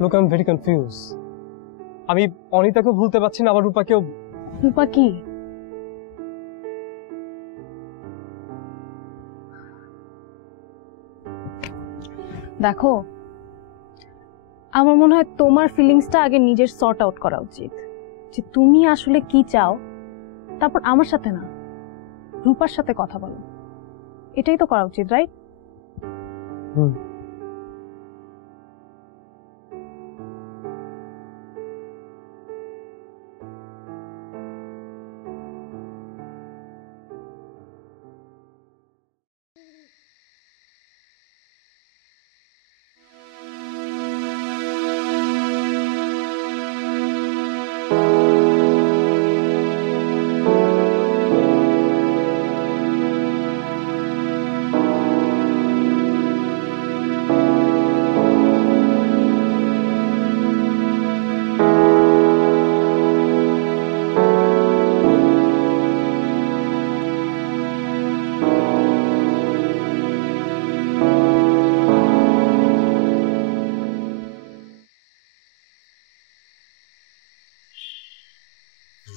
লোক আই এম ভেরি কনফিউজ। আমি অনিতাকে ভুলতে পারছি না, আবার রূপাকেও। রূপা কি? দেখো, আমার মনে হয় তোমার ফিলিংসটা আগে নিজের সর্ট আউট করা উচিত, যে তুমি আসলে কি চাও, তারপর আমার সাথে না, রূপার সাথে কথা বলো। এটাই তো করা উচিত, রাইট?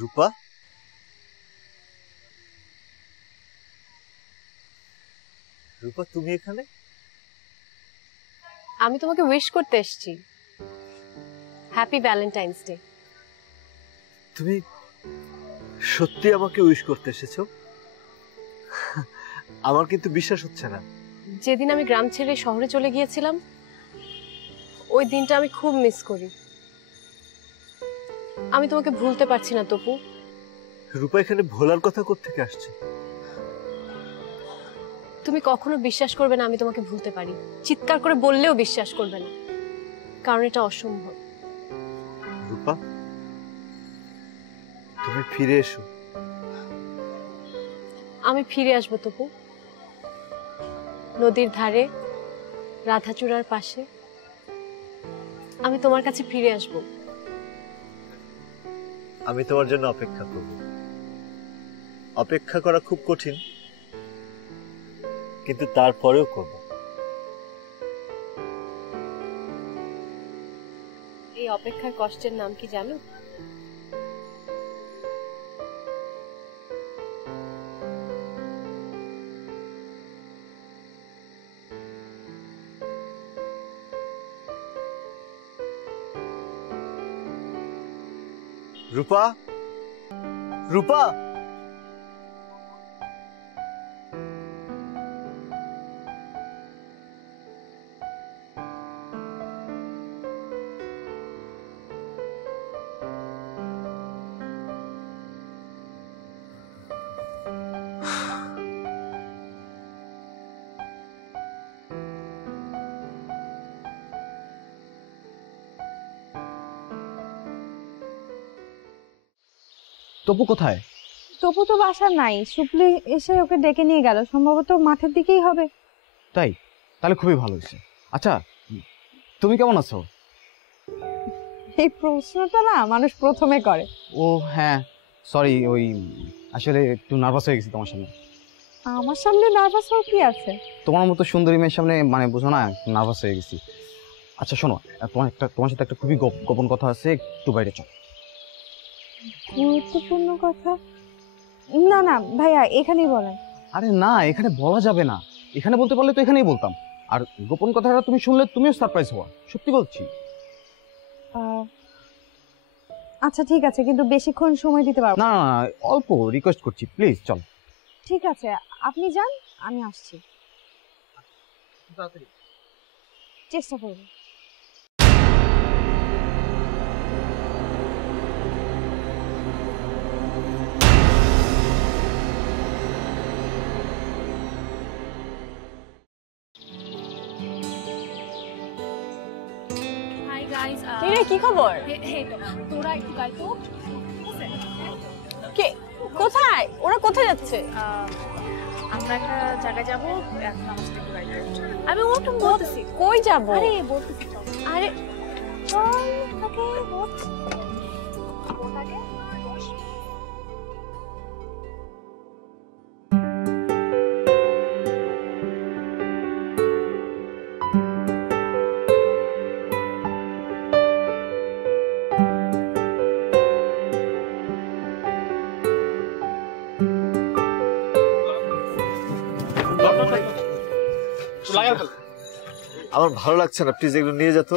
রূপা, রূপা তুমি এখানে? আমি তোমাকে উইশ করতে এসেছি। Happy Valentine's day. তুমি সত্যি আমাকে উইশ করতে এসেছো? আমার কিন্তু বিশ্বাস হচ্ছে না। যেদিন আমি গ্রাম ছেড়ে শহরে চলে গিয়েছিলাম, ওই দিনটা আমি খুব মিস করি। আমি তোমাকে ভুলতে পারছি না তপু। রূপা এখানে ভোলার কথা কোত্থেকে আসছে? তুমি কখনো বিশ্বাস করবে না আমি তোমাকে ভুলতে পারি। চিৎকার করে বললেও বিশ্বাস করবে না, কারণ এটা অসম্ভব। রূপা, তুমি ফিরে এসো। আমি ফিরে আসবো তপু, নদীর ধারে, রাধাচূড়ার পাশে। আমি তোমার কাছে ফিরে আসবো। আমি তোমার জন্য অপেক্ষা করব। অপেক্ষা করা খুব কঠিন, কিন্তু তারপরেও করব। এই অপেক্ষার কষ্টের নাম কি জানো? রূপা, রূপা, তপু কোথায়? তপু তো বাসা নাই, শুক্লি এসে ওকে ডেকে নিয়ে গেল, সম্ভবত মাঠের দিকেই হবে। তাই? তাহলে খুবই ভালো হয়েছে। আচ্ছা, তুমি কেমন আছো? এই প্রশ্নটা না মানুষ প্রথমে করে। ও হ্যাঁ, সরি, ওই আসলে একটু নার্ভাস হয়ে গেছি তোমার সামনে। আমার সামনে নার্ভাস হওয়ার কি আছে? তোমার মতো সুন্দরী মেয়ের সামনে মানে বুঝো না, নার্ভাস হয়ে গেছি। আচ্ছা শোনো, তোমার সাথে একটা খুবই গোপন কথা আছে, একটু বাইরে চল। গুরুত্বপূর্ণ কথা? না না ভাইয়া, এখানেই বলেন। আরে না, এখানে বলা যাবে না। এখানে বলতে পারলে তো এখানেই বলতাম। আর গোপন কথাটা তুমি শুনলে তুমিও সারপ্রাইজ হওয়া, সত্যি বলছি। আচ্ছা ঠিক আছে, কিন্তু বেশিক্ষণ সময় দিতে পারবো না না না, অল্প রিকোয়েস্ট করছি, প্লিজ চল। ঠিক আছে, আপনি যান, আমি আসছি। চেষ্টা করবো। রে, কি খবর? তোরা একটু গাই তো। কে কোথায়? ওরা কোথায় যাচ্ছে? আমরা একটা জায়গায় যাবো, এখন আমার সাথে একটু গাড়ি করো। আমি ওটা বলতেছি, কই যাবো? আরে বলতেছি চল। আরে আমার ভালো লাগছে না, প্লিজ এগুলো নিয়ে যেত।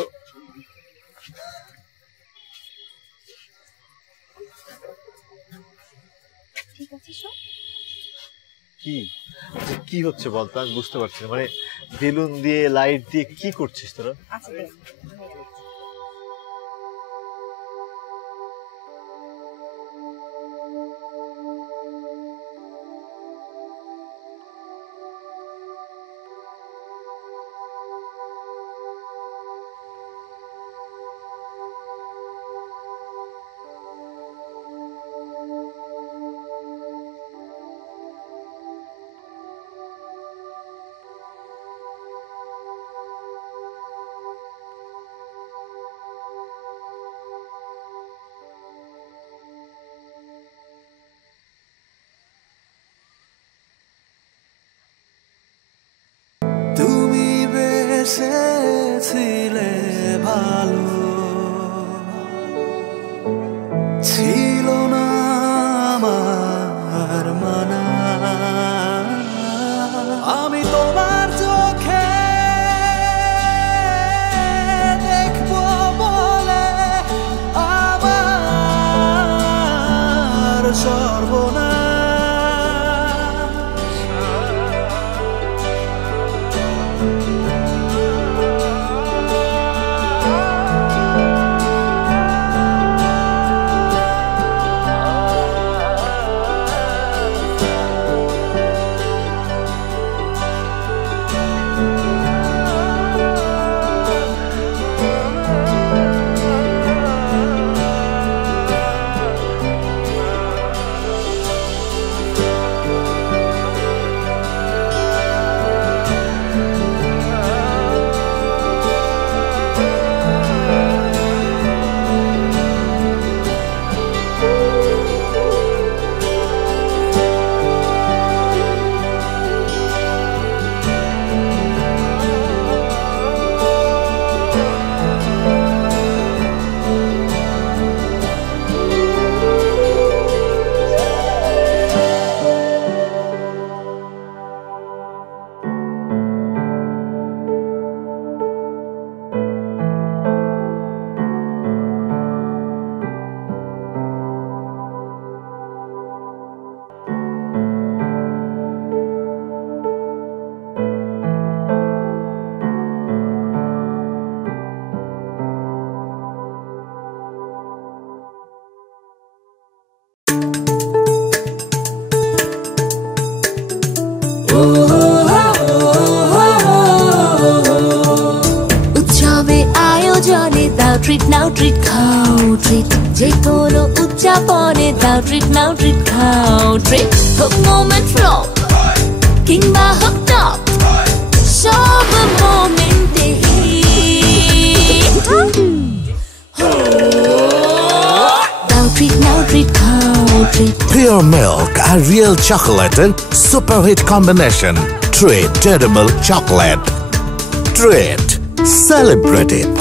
কি কি হচ্ছে বলতো, আমি বুঝতে পারছি না। মানে বেলুন দিয়ে লাইট দিয়ে কি করছিস তোরা? তুমি বেসেছিলে ভালো, ছিল না আমার মানা। আমি তোমার চোখে দেখবো বলে আমার সর্বনাশ। উৎসবে আয়োজনে দাও ট্রিট, নাও ট্রিট, খাও ট্রিট। যে কোনো উদযাপনে দাও ট্রিট, নাও ট্রিট, খাও ট্রিট। হোক মোমেন্ট ফ্লপ কিংবা হোক টপ, সব মোমেন্টে হিট। দাও ট্রিট, নাও ট্রিট, খাও treat. Pure milk and real chocolate in super hit combination. Treat edible chocolate. Treat. Celebrate it.